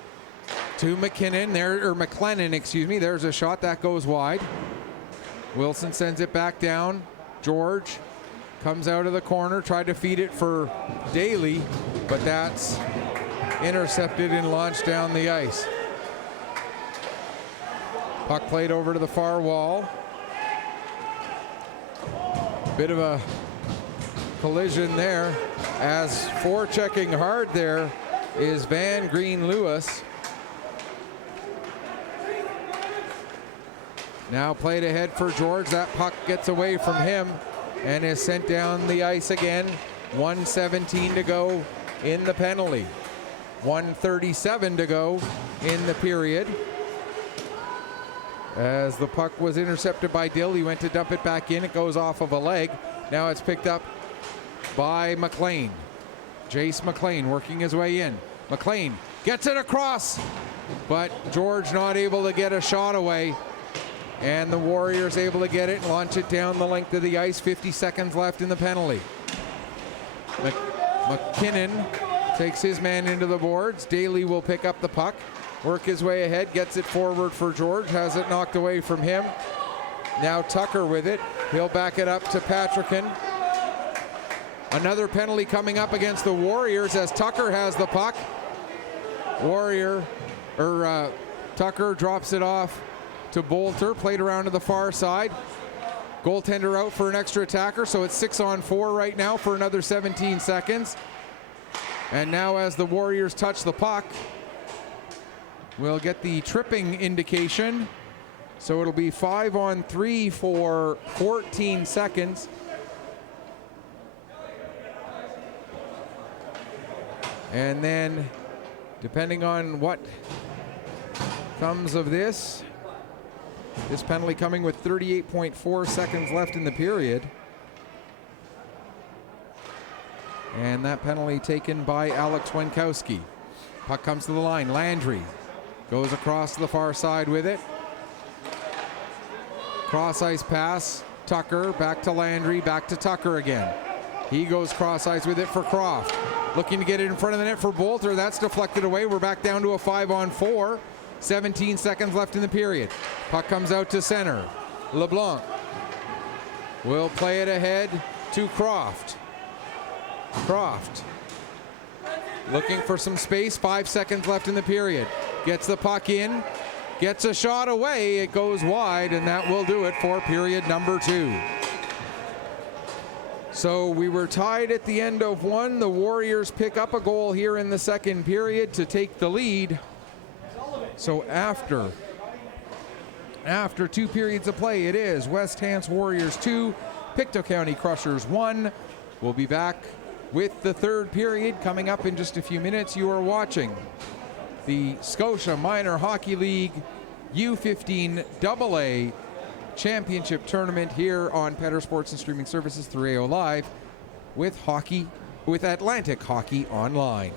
to McKinnon, there, or McLennan, excuse me. There's a shot that goes wide. Wilson sends it back down. George comes out of the corner, tried to feed it for Daly, but that's intercepted and launched down the ice. Puck played over to the far wall. Bit of a collision there, as forechecking hard there is Van Green Lewis. Now played ahead for George. That puck gets away from him and is sent down the ice again. 1:17 to go in the penalty. 1:37 to go in the period. As the puck was intercepted by Dill, he went to dump it back in. It goes off of a leg. Now it's picked up by McLean. Jace McLean working his way in. McLean gets it across, but George not able to get a shot away. And the Warriors able to get it and launch it down the length of the ice. 50 seconds left in the penalty. McKinnon takes his man into the boards. Daly will pick up the puck, work his way ahead, gets it forward for George, has it knocked away from him. Now Tucker with it. He'll back it up to Patrickin. Another penalty coming up against the Warriors as Tucker has the puck. Tucker drops it off to Bolter, played around to the far side. Goaltender out for an extra attacker, so it's 6-on-4 right now for another 17 seconds. And now as the Warriors touch the puck, we'll get the tripping indication. So it'll be 5-on-3 for 14 seconds. And then, depending on what comes of this penalty coming with 38.4 seconds left in the period. And that penalty taken by Alex Wenkowski. Puck comes to the line. Landry goes across to the far side with it. Cross ice pass. Tucker back to Landry, back to Tucker again. He goes cross ice with it for Croft. Looking to get it in front of the net for Bolter. That's deflected away. We're back down to a 5-on-4. 17 seconds left in the period. Puck comes out to center. LeBlanc will play it ahead to Croft. Croft looking for some space. 5 seconds left in the period. Gets the puck in. Gets a shot away. It goes wide, and that will do it for period number 2. So we were tied at the end of one. The Warriors pick up a goal here in the second period to take the lead. So after 2 periods of play, it is West Hants Warriors 2, Pictou County Crushers 1. We'll be back with the third period coming up in just a few minutes. You are watching the Scotia Minor Hockey League U15AA Championship Tournament here on Petter Sports and Streaming Services through AO Live with Atlantic Hockey Online.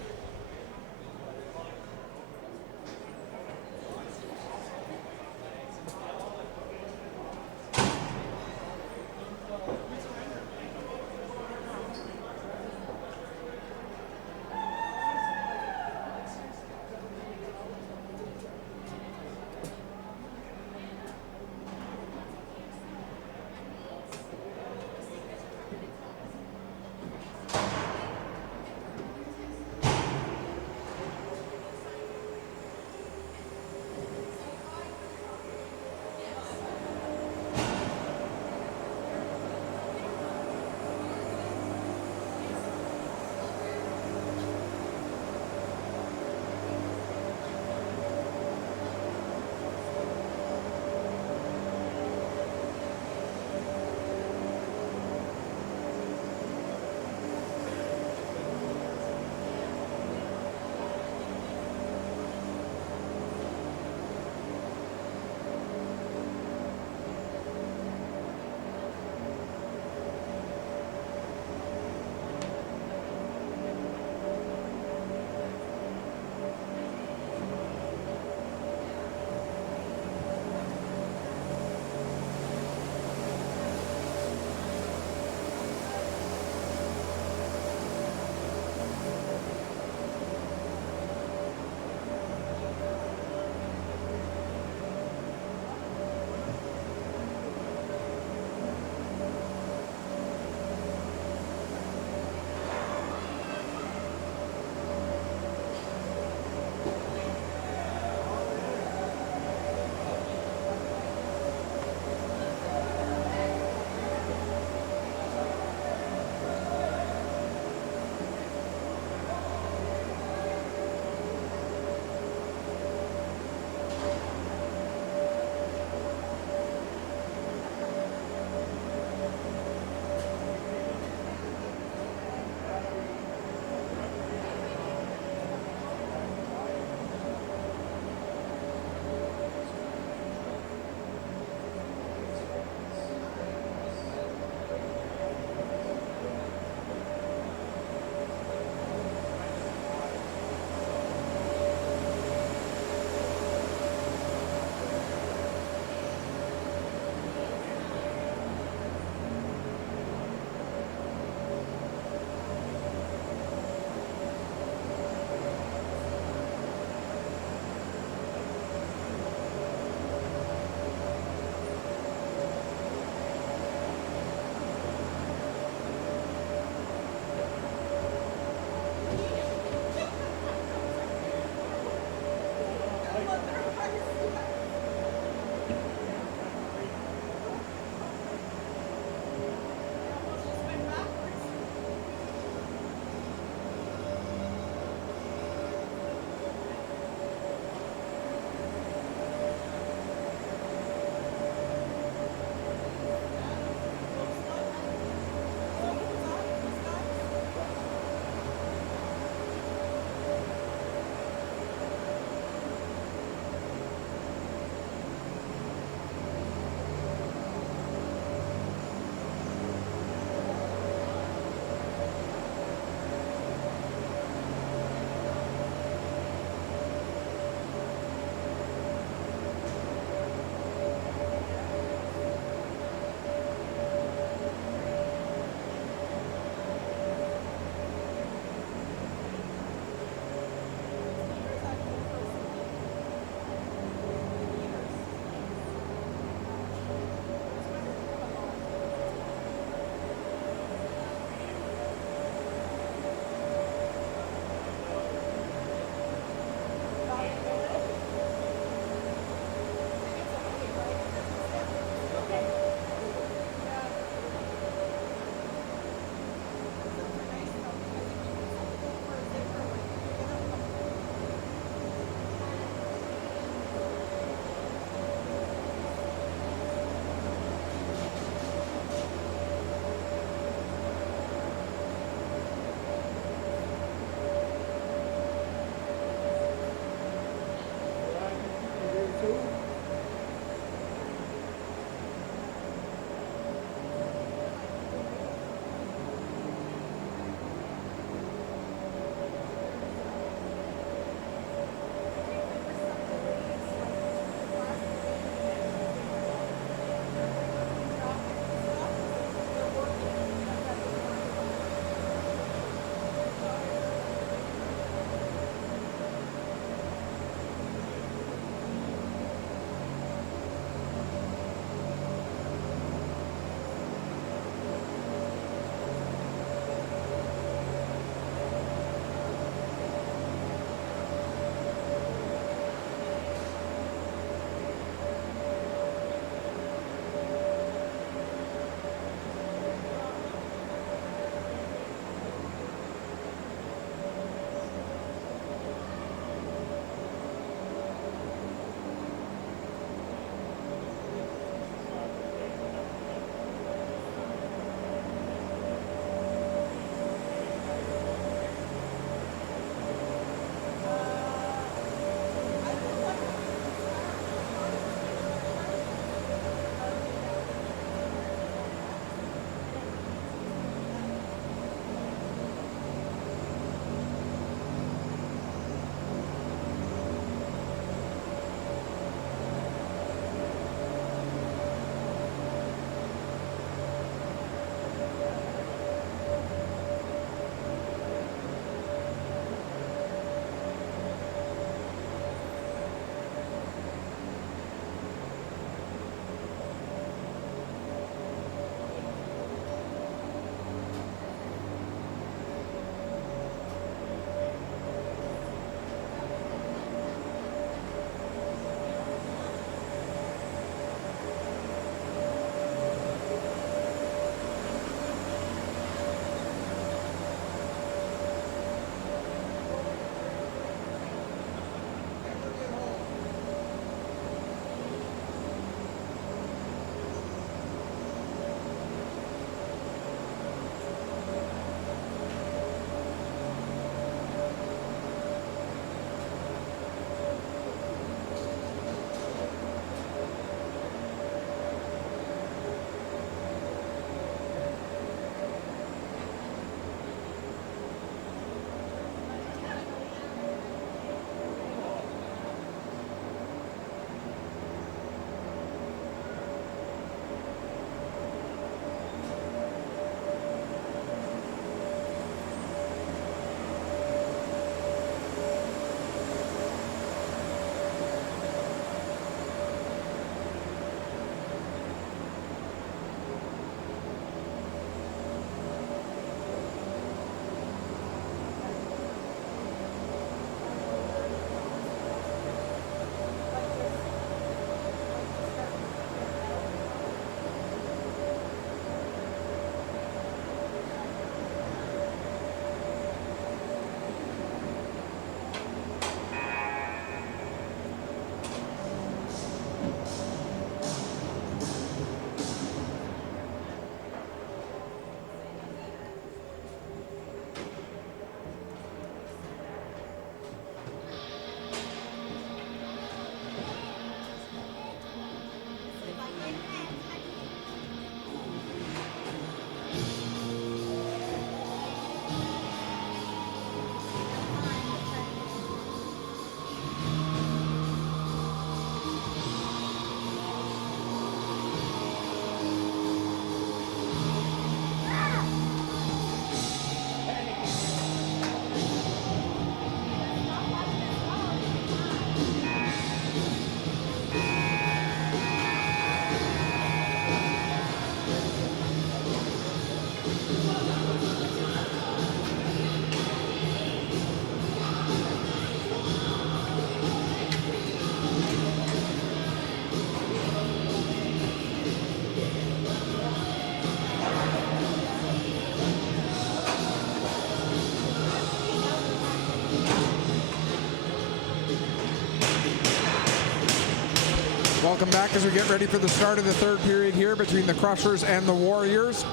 Welcome back as we get ready for the start of the third period here between the Crushers and the Warriors.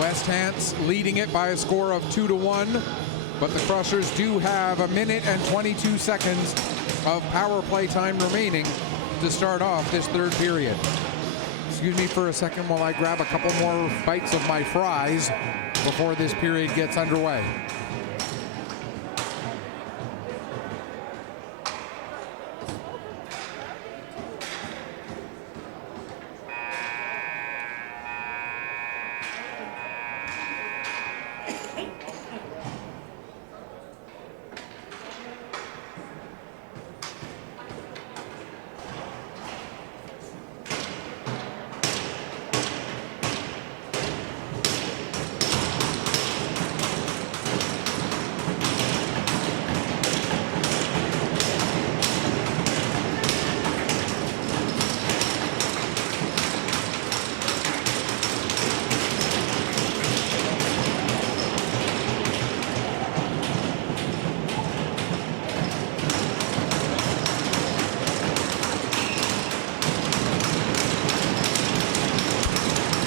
West Hants leading it by a score of 2-1, but the Crushers do have 1 minute and 22 seconds of power play time remaining to start off this third period. Excuse me for a second while I grab a couple more bites of my fries before this period gets underway.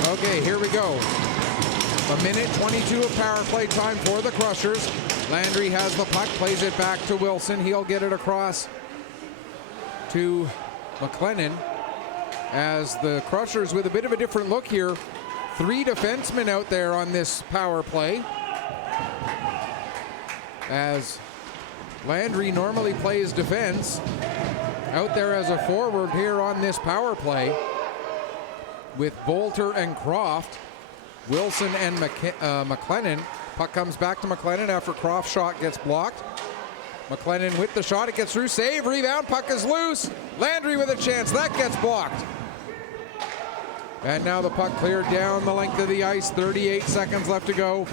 Okay, here we go. 1 minute 22 of power play time for the Crushers. Landry has the puck, plays it back to Wilson. He'll get it across to McLennan as the Crushers with a bit of a different look here. 3 defensemen out there on this power play, as Landry normally plays defense. Out there as a forward here on this power play with Bolter and Croft, Wilson and McLennan. Puck comes back to McLennan after Croft's shot gets blocked. McLennan with the shot, it gets through, save, rebound, puck is loose. Landry with a chance, that gets blocked. And now the puck cleared down the length of the ice, 38 seconds left to go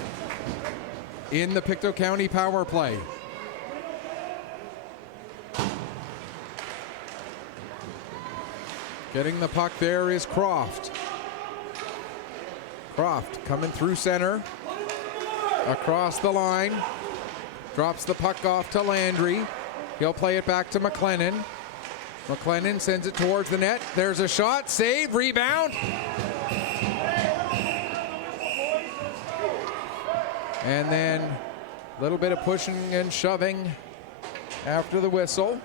in the Pictou County power play. Getting the puck there is Croft. Croft coming through center, across the line, drops the puck off to Landry. He'll play it back to McLennan. McLennan sends it towards the net. There's a shot, save, rebound. And then a little bit of pushing and shoving after the whistle.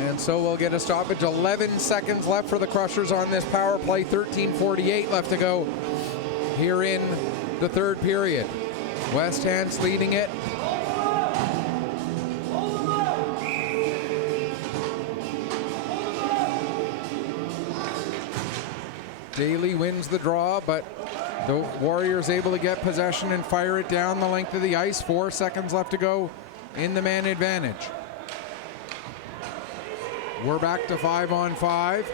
And so we'll get a stoppage. 11 seconds left for the Crushers on this power play. 13:48 left to go here in the third period. West Hants leading it. Daly wins the draw, but the Warriors able to get possession and fire it down the length of the ice. 4 seconds left to go in the man advantage. We're back to 5-on-5.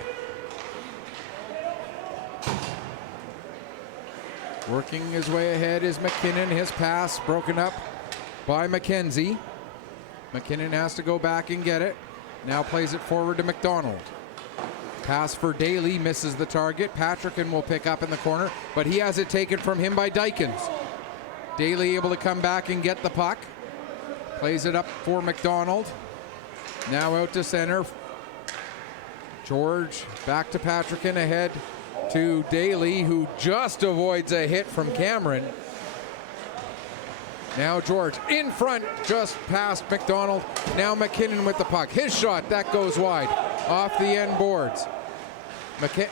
Working his way ahead is McKinnon. His pass broken up by McKenzie. McKinnon has to go back and get it. Now plays it forward to McDonald. Pass for Daly, misses the target. Patrickin will pick up in the corner, but he has it taken from him by Dykins. Daly able to come back and get the puck. Plays it up for McDonald. Now out to center. George back to Patrickin, ahead to Daly, who just avoids a hit from Cameron. Now George in front, just past McDonald. Now McKinnon with the puck. His shot, that goes wide, off the end boards.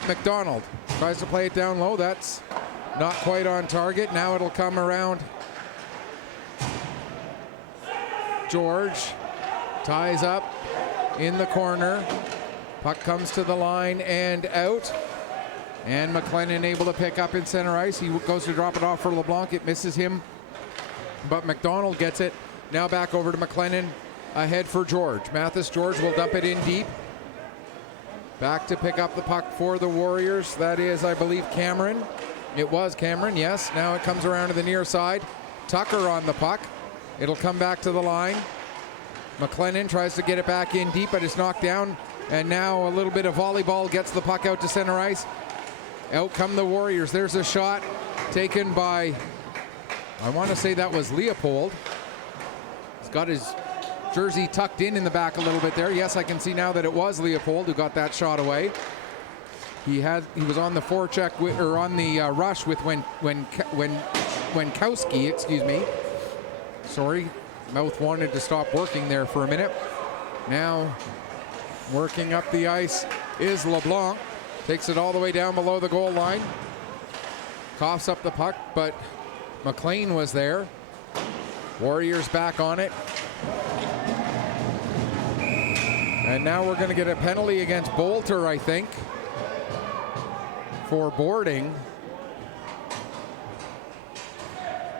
McDonald tries to play it down low. That's not quite on target. Now it'll come around. George ties up in the corner. Puck comes to the line and out. And McLennan able to pick up in center ice. He goes to drop it off for LeBlanc. It misses him, but McDonald gets it. Now back over to McLennan, ahead for George. Mathis George will dump it in deep. Back to pick up the puck for the Warriors. That is, I believe, Cameron. It was Cameron, yes. Now it comes around to the near side. Tucker on the puck. It'll come back to the line. McLennan tries to get it back in deep, but it's knocked down. And now a little bit of volleyball gets the puck out to center ice. Out come the Warriors. There's a shot taken by, I want to say that was Leopold. He's got his jersey tucked in the back a little bit there. Yes, I can see now that it was Leopold who got that shot away. He was on the forecheck or on the rush with Winkowski, excuse me. Sorry, mouth wanted to stop working there for a minute. Now working up the ice is LeBlanc. Takes it all the way down below the goal line. Coughs up the puck, but McLean was there. Warriors back on it. And now we're going to get a penalty against Bolter, I think, for boarding.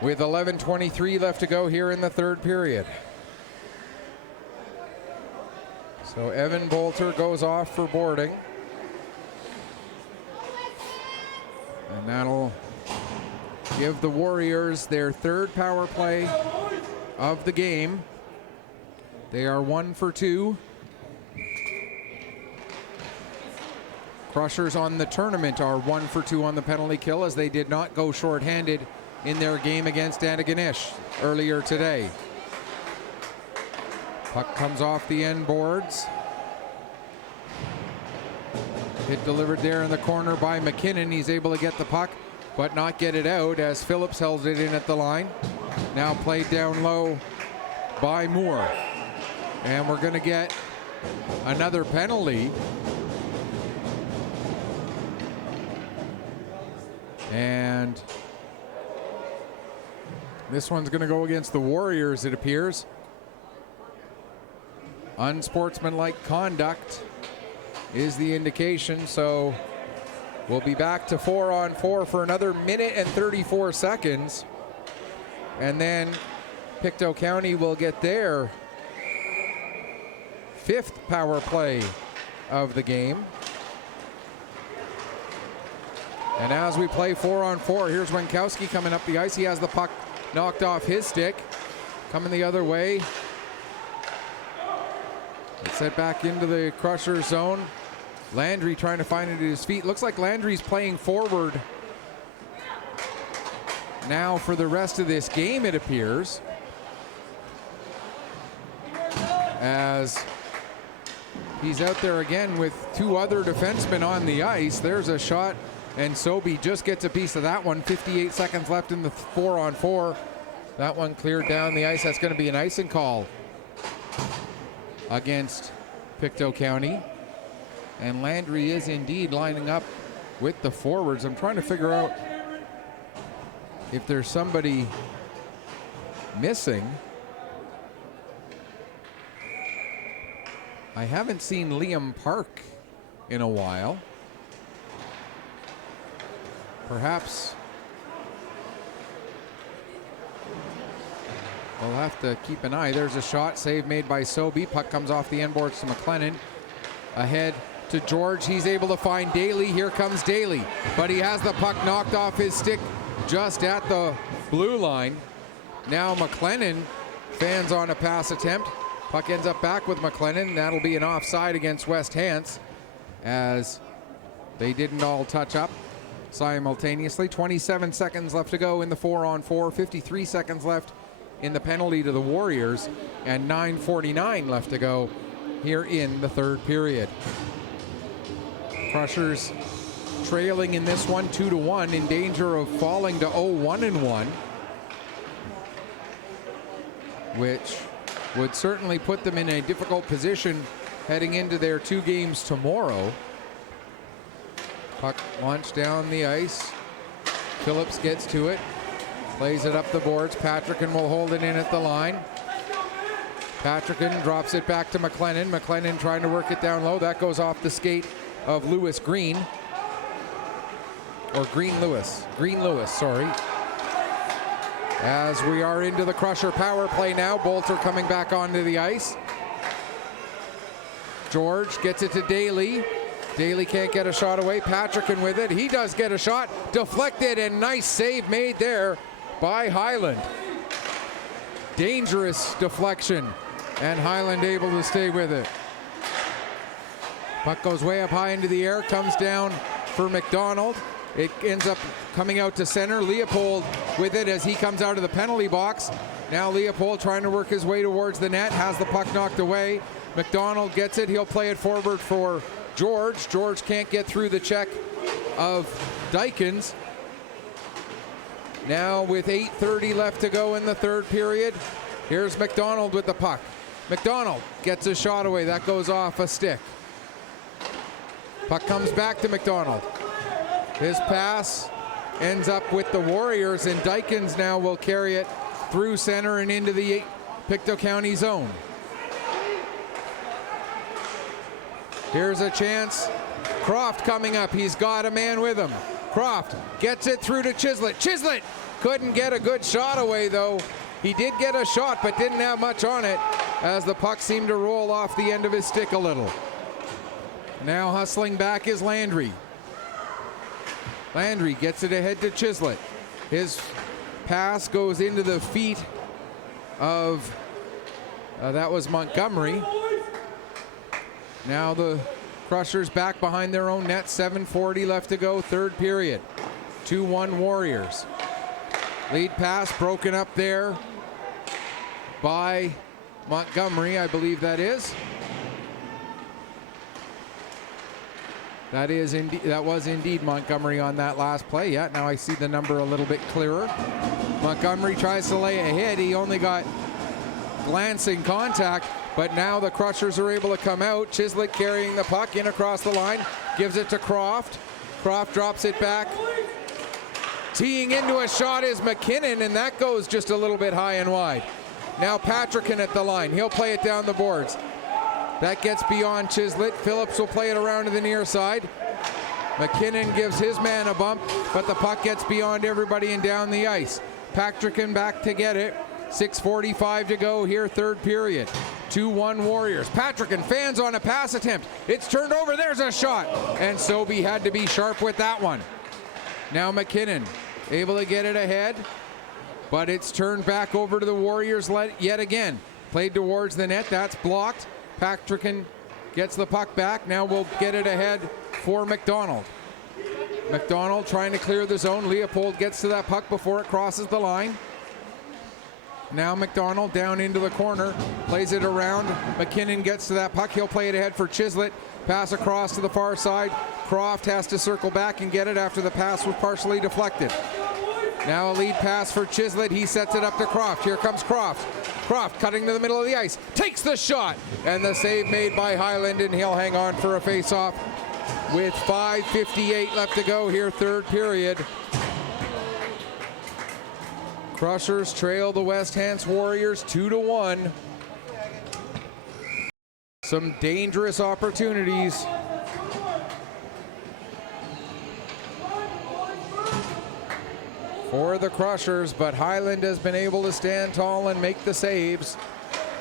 With 11:23 left to go here in the third period. So Evan Bolter goes off for boarding. And that'll give the Warriors their third power play of the game. They are 1 for 2. Crushers on the tournament are 1 for 2 on the penalty kill, as they did not go shorthanded in their game against Antigonish earlier today. Puck comes off the end boards. Hit delivered there in the corner by McKinnon. He's able to get the puck, but not get it out, as Phillips held it in at the line. Now played down low by Moore. And we're going to get another penalty. And this one's going to go against the Warriors, it appears. Unsportsmanlike conduct is the indication, so we'll be back to 4-on-4 for another minute and 34 seconds. And then Pictou County will get their 5th power play of the game. And as we play 4-on-4, here's Winkowski coming up the ice. He has the puck knocked off his stick. Coming the other way. It's set back into the Crusher zone. Landry trying to find it at his feet. Looks like Landry's playing forward now for the rest of this game, it appears. As he's out there again with 2 other defensemen on the ice. There's a shot, and Sobey just gets a piece of that one. 58 seconds left in the 4-on-4. That one cleared down the ice. That's going to be an icing call against Pictou County. And Landry is indeed lining up with the forwards. I'm trying to figure out if there's somebody missing. I haven't seen Liam Park in a while. Perhaps we'll have to keep an eye. There's a shot, save made by Sobey. Puck comes off the end boards to McLennan. Ahead to George. He's able to find Daly. Here comes Daly, but he has the puck knocked off his stick just at the blue line. Now McLennan fans on a pass attempt. Puck ends up back with McLennan. That'll be an offside against West Hants, as they didn't all touch up simultaneously. 27 seconds left to go in the 4-on-4. 53 seconds left in the penalty to the Warriors, and 9:49 left to go here in the third period. Crushers trailing in this one 2-1, in danger of falling to 0-1-1, which would certainly put them in a difficult position heading into their 2 games tomorrow. Puck launched down the ice. Phillips gets to it, plays it up the boards. Patrickin will hold it in at the line. Patrickin drops it back to McLennan. McLennan trying to work it down low. That goes off the skate of Lewis Green. Or Green Lewis, sorry. As we are into the Crusher power play now, Bolter coming back onto the ice. George gets it to Daly. Daly can't get a shot away. Patrickin with it. He does get a shot. Deflected, and nice save made there by Highland. Dangerous deflection, and Highland able to stay with it. Puck goes way up high into the air, comes down for McDonald. It ends up coming out to center. Leopold with it as he comes out of the penalty box. Now Leopold trying to work his way towards the net, has the puck knocked away. McDonald gets it. He'll play it forward for George. George can't get through the check of Dykins. Now with 8:30 left to go in the third period, here's McDonald with the puck. McDonald gets a shot away. That goes off a stick. Puck comes back to McDonald. His pass ends up with the Warriors, and Dykins now will carry it through center and into the Pictou County zone. Here's a chance. Croft coming up. He's got a man with him. Croft gets it through to Chislett. Chislett couldn't get a good shot away, though. He did get a shot, but didn't have much on it as the puck seemed to roll off the end of his stick a little. Now hustling back is Landry. Landry gets it ahead to Chislett. His pass goes into the feet of, that was Montgomery. Now the Crushers back behind their own net, 7:40 left to go, third period. 2-1 Warriors. Lead pass broken up there by Montgomery, I believe that is. That was indeed Montgomery on that last play. Yeah, now I see the number a little bit clearer. Montgomery tries to lay ahead. He only got glancing contact, but now the Crushers are able to come out. Chislett carrying the puck in across the line, gives it to Croft. Croft drops it back. Teeing into a shot is McKinnon, and that goes just a little bit high and wide. Now Patrickin at the line. He'll play it down the boards. That gets beyond Chislett. Phillips will play it around to the near side. McKinnon gives his man a bump, but the puck gets beyond everybody and down the ice. Patrickin back to get it. 6:45 to go here, third period. 2-1 Warriors. Patrickin fans on a pass attempt. It's turned over. There's a shot. And Sobey had to be sharp with that one. Now McKinnon able to get it ahead, but it's turned back over to the Warriors yet again. Played towards the net. That's blocked. Patrickin gets the puck back. Now we'll get it ahead for McDonald. McDonald trying to clear the zone. Leopold gets to that puck before it crosses the line. Now McDonald down into the corner, plays it around. McKinnon gets to that puck. He'll play it ahead for Chislett. Pass across to the far side. Croft has to circle back and get it after the pass was partially deflected. Now a lead pass for Chislett. He sets it up to Croft. Here comes Croft. Croft cutting to the middle of the ice. Takes the shot. And the save made by Highland, and he'll hang on for a face-off with 5:58 left to go here, third period. Crushers trail the West Hants Warriors 2-1. Some dangerous opportunities. For the Crushers, but Highland has been able to stand tall and make the saves,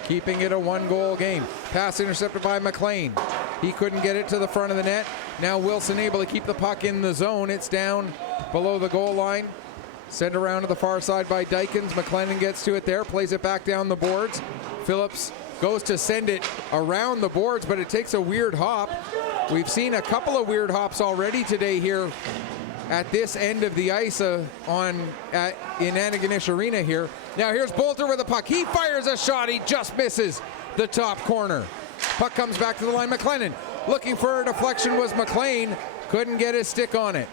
keeping it a one-goal game. Pass intercepted by McLean. He couldn't get it to the front of the net. Now Wilson able to keep the puck in the zone. It's down below the goal line. Sent around to the far side by Dykins. McLennan gets to it there, plays it back down the boards. Phillips goes to send it around the boards, but it takes a weird hop. We've seen a couple of weird hops already today here at this end of the ice in Antigonish Arena here. Now here's Bolter with the puck. He fires a shot. He just misses the top corner. Puck comes back to the line. McLennan looking for a deflection was McLean. Couldn't get his stick on it.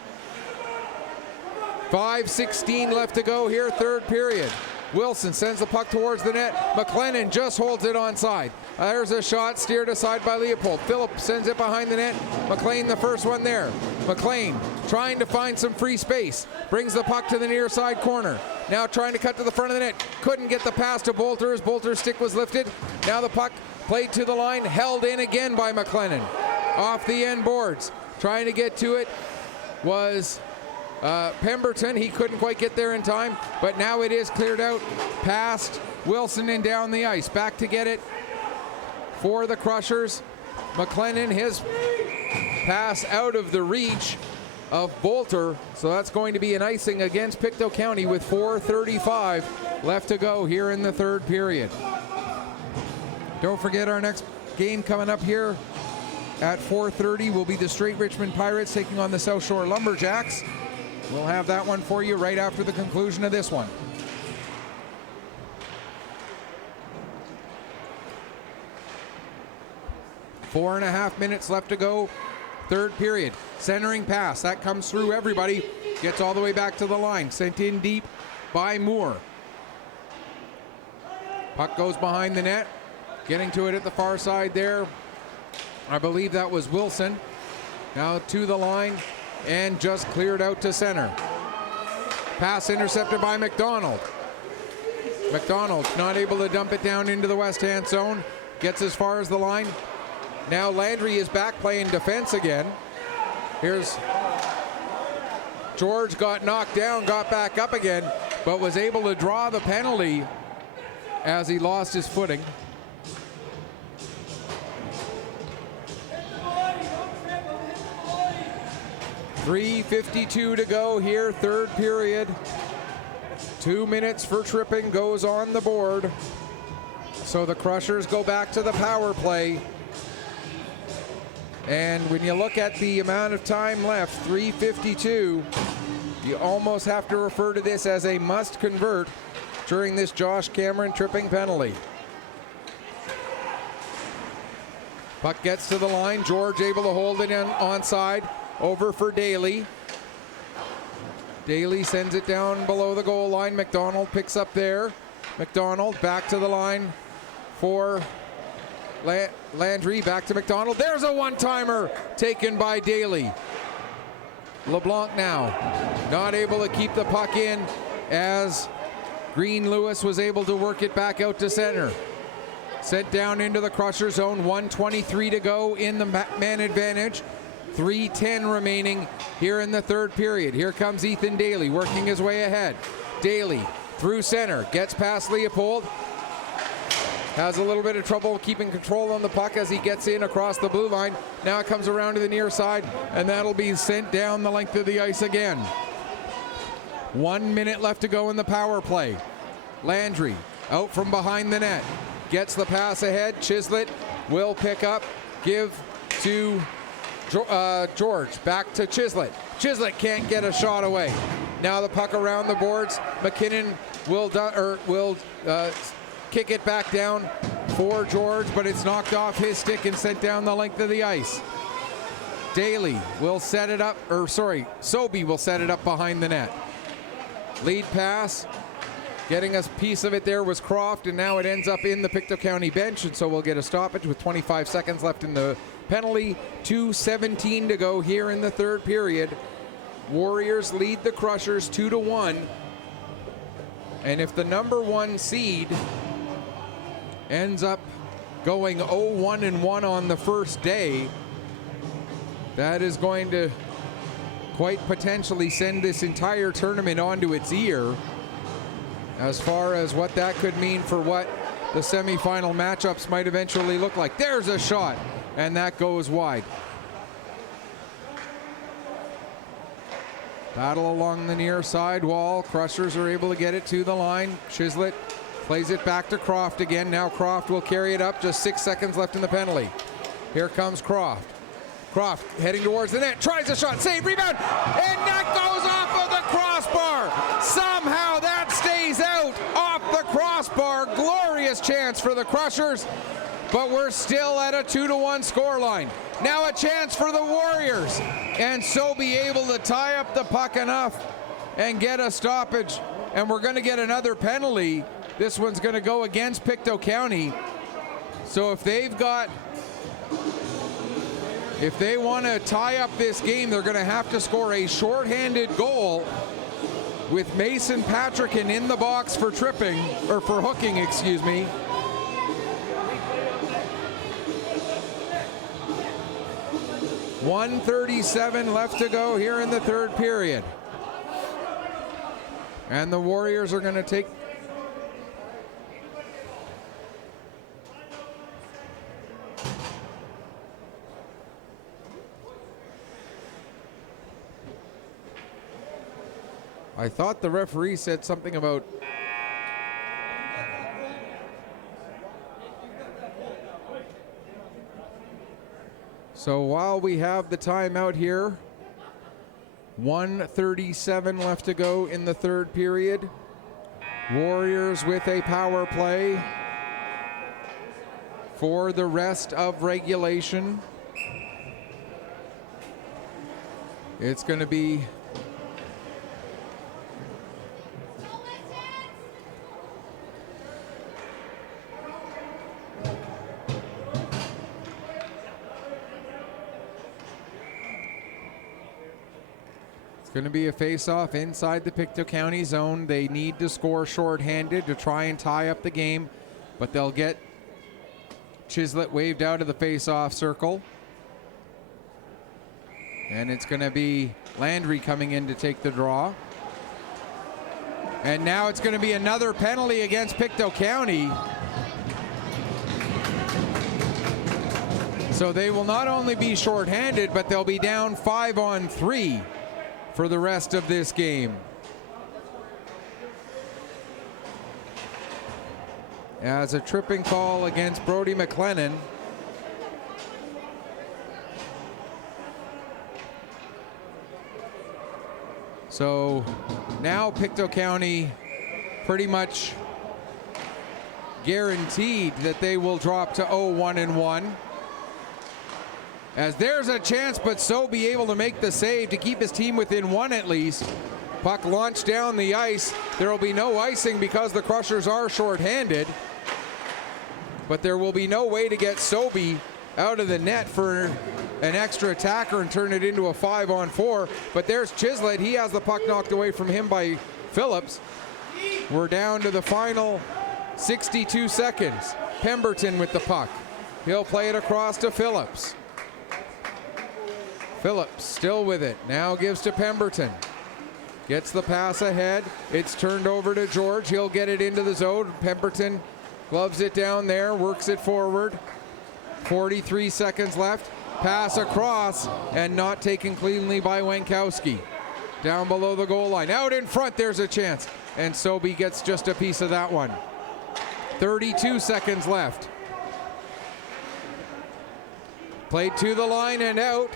5:16 left to go here, third period. Wilson sends the puck towards the net. McLennan just holds it onside. There's a shot steered aside by Leopold. Phillips sends it behind the net. McLean the first one there. McLean trying to find some free space. Brings the puck to the near side corner. Now trying to cut to the front of the net. Couldn't get the pass to Bolter as Bolter's stick was lifted. Now the puck played to the line. Held in again by McLennan. Off the end boards. Trying to get to it was Pemberton. He couldn't quite get there in time, but now it is cleared out past Wilson and down the ice. Back to get it for the Crushers. McLennan, his pass out of the reach of Bolter, so that's going to be an icing against Pictou County with 4:35 left to go here in the third period. Don't forget our next game coming up here at 4:30 will be the Straight Richmond Pirates taking on the South Shore Lumberjacks. We'll have that one for you right after the conclusion of this one. Four and a half minutes left to go, third period. Centering pass, that comes through everybody, gets all the way back to the line. Sent in deep by Moore. Puck goes behind the net, getting to it at the far side there. I believe that was Wilson. Now to the line and just cleared out to center. Pass intercepted by McDonald. McDonald not able to dump it down into the west-hand zone. Gets as far as the line. Now Landry is back playing defense again. Here's George, got knocked down, got back up again, but was able to draw the penalty as he lost his footing. .352 to go here, third period. 2 minutes for tripping goes on the board. So the Crushers go back to the power play. And when you look at the amount of time left, 3:52, you almost have to refer to this as a must convert during this Josh Cameron tripping penalty. Puck gets to the line. George able to hold it in onside. Over for Daly. Daly sends it down below the goal line. McDonald picks up there. McDonald back to the line for Landry. Back to McDonald. There's a one-timer taken by Daly. LeBlanc now not able to keep the puck in as Green Lewis was able to work it back out to center. Sent down into the Crusher zone. 1:23 to go in the man advantage. 3:10 remaining here in the third period. Here comes Ethan Daly working his way ahead. Daly through center, gets past Leopold. Has a little bit of trouble keeping control on the puck as he gets in across the blue line. Now it comes around to the near side, and that'll be sent down the length of the ice again. 1 minute left to go in the power play. Landry out from behind the net. Gets the pass ahead. Chislett will pick up. Give to George. Back to Chislett. Chislett can't get a shot away. Now the puck around the boards. McKinnon will kick it back down for George, but it's knocked off his stick and sent down the length of the ice. Daly will set it up, Sobey will set it up behind the net. Lead pass. Getting a piece of it there was Croft, and now it ends up in the Pictou County bench, and so we'll get a stoppage with 25 seconds left in the penalty. 2:17 to go here in the third period. Warriors lead the Crushers 2-1. And if the number one seed ends up going 0-1-1 on the first day, that is going to quite potentially send this entire tournament onto its ear as far as what that could mean for what the semifinal matchups might eventually look like. There's a shot, and that goes wide. Battle along the near side wall. Crushers are able to get it to the line. Chislett plays it back to Croft again. Now Croft will carry it up. Just 6 seconds left in the penalty. Here comes Croft. Croft heading towards the net. Tries a shot. Save. Rebound. And that goes off of the crossbar. Somehow that stays out off the crossbar. Glorious chance for the Crushers. But we're still at a 2-1 scoreline. Now a chance for the Warriors. And so be able to tie up the puck enough and get a stoppage. And we're going to get another penalty. This one's going to go against Pictou County. So if they want to tie up this game, they're going to have to score a shorthanded goal with Mason Patrickin in the box for tripping, or for hooking, excuse me. .137 left to go here in the third period. And the Warriors are going to take I thought the referee said something about so while we have the timeout here, 1:37 left to go in the third period. Warriors with a power play for the rest of regulation. It's going to be a face-off inside the Pictou County zone. They need to score shorthanded to try and tie up the game, but they'll get Chislett waved out of the face-off circle. And it's going to be Landry coming in to take the draw. And now it's going to be another penalty against Pictou County. So they will not only be shorthanded, but they'll be down 5-on-3 for the rest of this game. As a tripping call against Brody McLennan. So now Pictou County pretty much guaranteed that they will drop to 0-1-1. As there's a chance, but so be able to make the save to keep his team within one at least. Puck launched down the ice. There will be no icing because the Crushers are shorthanded. But there will be no way to get Sobey out of the net for an extra attacker and turn it into a 5-on-4. But there's Chislett. He has the puck knocked away from him by Phillips. We're down to the final 62 seconds. Pemberton with the puck. He'll play it across to Phillips. Phillips still with it. Now gives to Pemberton. Gets the pass ahead. It's turned over to George. He'll get it into the zone. Pemberton gloves it down there, works it forward. 43 seconds left. Pass across and not taken cleanly by Wankowski. Down below the goal line. Out in front, there's a chance. And Sobey gets just a piece of that one. 32 seconds left. Played to the line and out.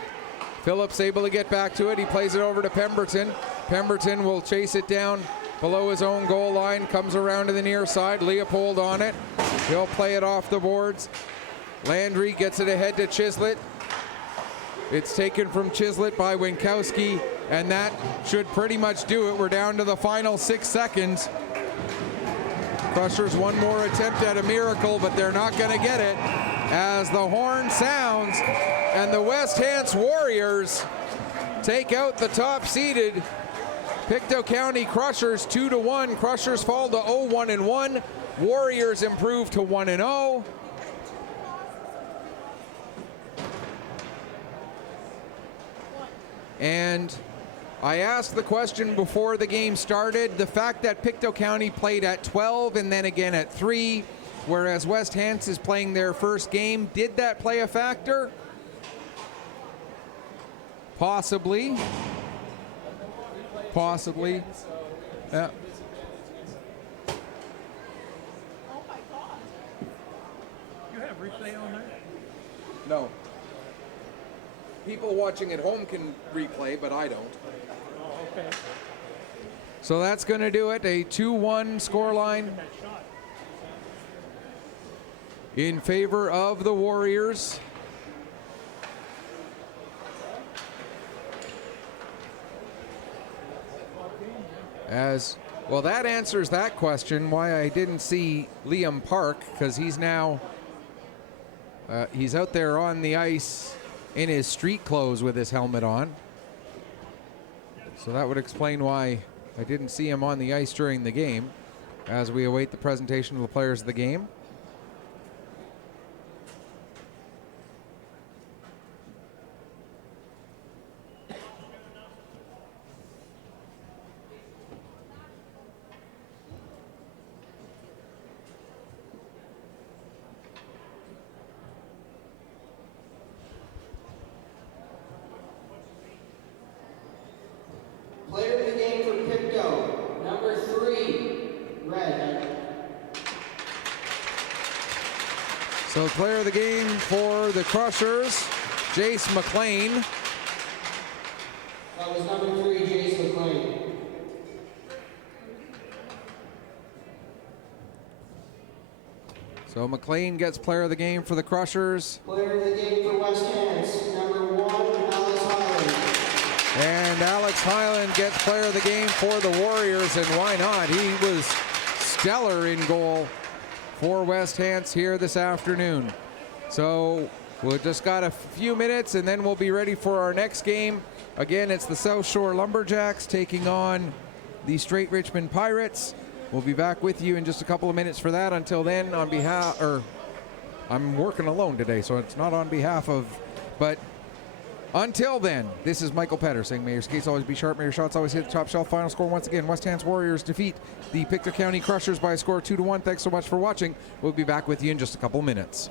Phillips able to get back to it. He plays it over to Pemberton. Pemberton will chase it down below his own goal line. Comes around to the near side. Leopold on it. He'll play it off the boards. Landry gets it ahead to Chislett. It's taken from Chislett by Winkowski, and that should pretty much do it. We're down to the final 6 seconds. Crushers one more attempt at a miracle, but they're not going to get it. As the horn sounds and the West Hants Warriors take out the top-seeded Pictou County Crushers 2-1. Crushers fall to 0-1-1. Warriors improve to 1-0. And I asked the question before the game started. The fact that Pictou County played at 12 and then again at 3, whereas West Hants is playing their first game, did that play a factor? Possibly. Possibly. Yeah. Oh my God. You have replay on there? No. People watching at home can replay, but I don't. Oh, okay. So that's going to do it. A 2-1 scoreline in favor of the Warriors. As well, that answers that question, why I didn't see Liam Park, because he's now he's out there on the ice in his street clothes with his helmet on. So that would explain why I didn't see him on the ice during the game, as we await the presentation of the players of the game. Player of the game for Pictou, number 3, red. So player of the game for the Crushers, Jace McLean. That was number 3, Jace McLean. So McLean gets player of the game for the Crushers. Player of the game for West Hants, number 1, Alex Highland. And Alex Highland gets player of the game for the Warriors, and why not? He was stellar in goal for West Hants here this afternoon. So we've just got a few minutes and then we'll be ready for our next game. Again, it's the South Shore Lumberjacks taking on the Straight Richmond Pirates. We'll be back with you in just a couple of minutes for that. Until then, I'm working alone today, so it's not on behalf of, but until then, this is Michael Petter saying, may your skates always be sharp, may your shots always hit the top shelf. Final score once again, West Hants Warriors defeat the Pictou County Crushers by a score of 2-1. Thanks so much for watching. We'll be back with you in just a couple of minutes.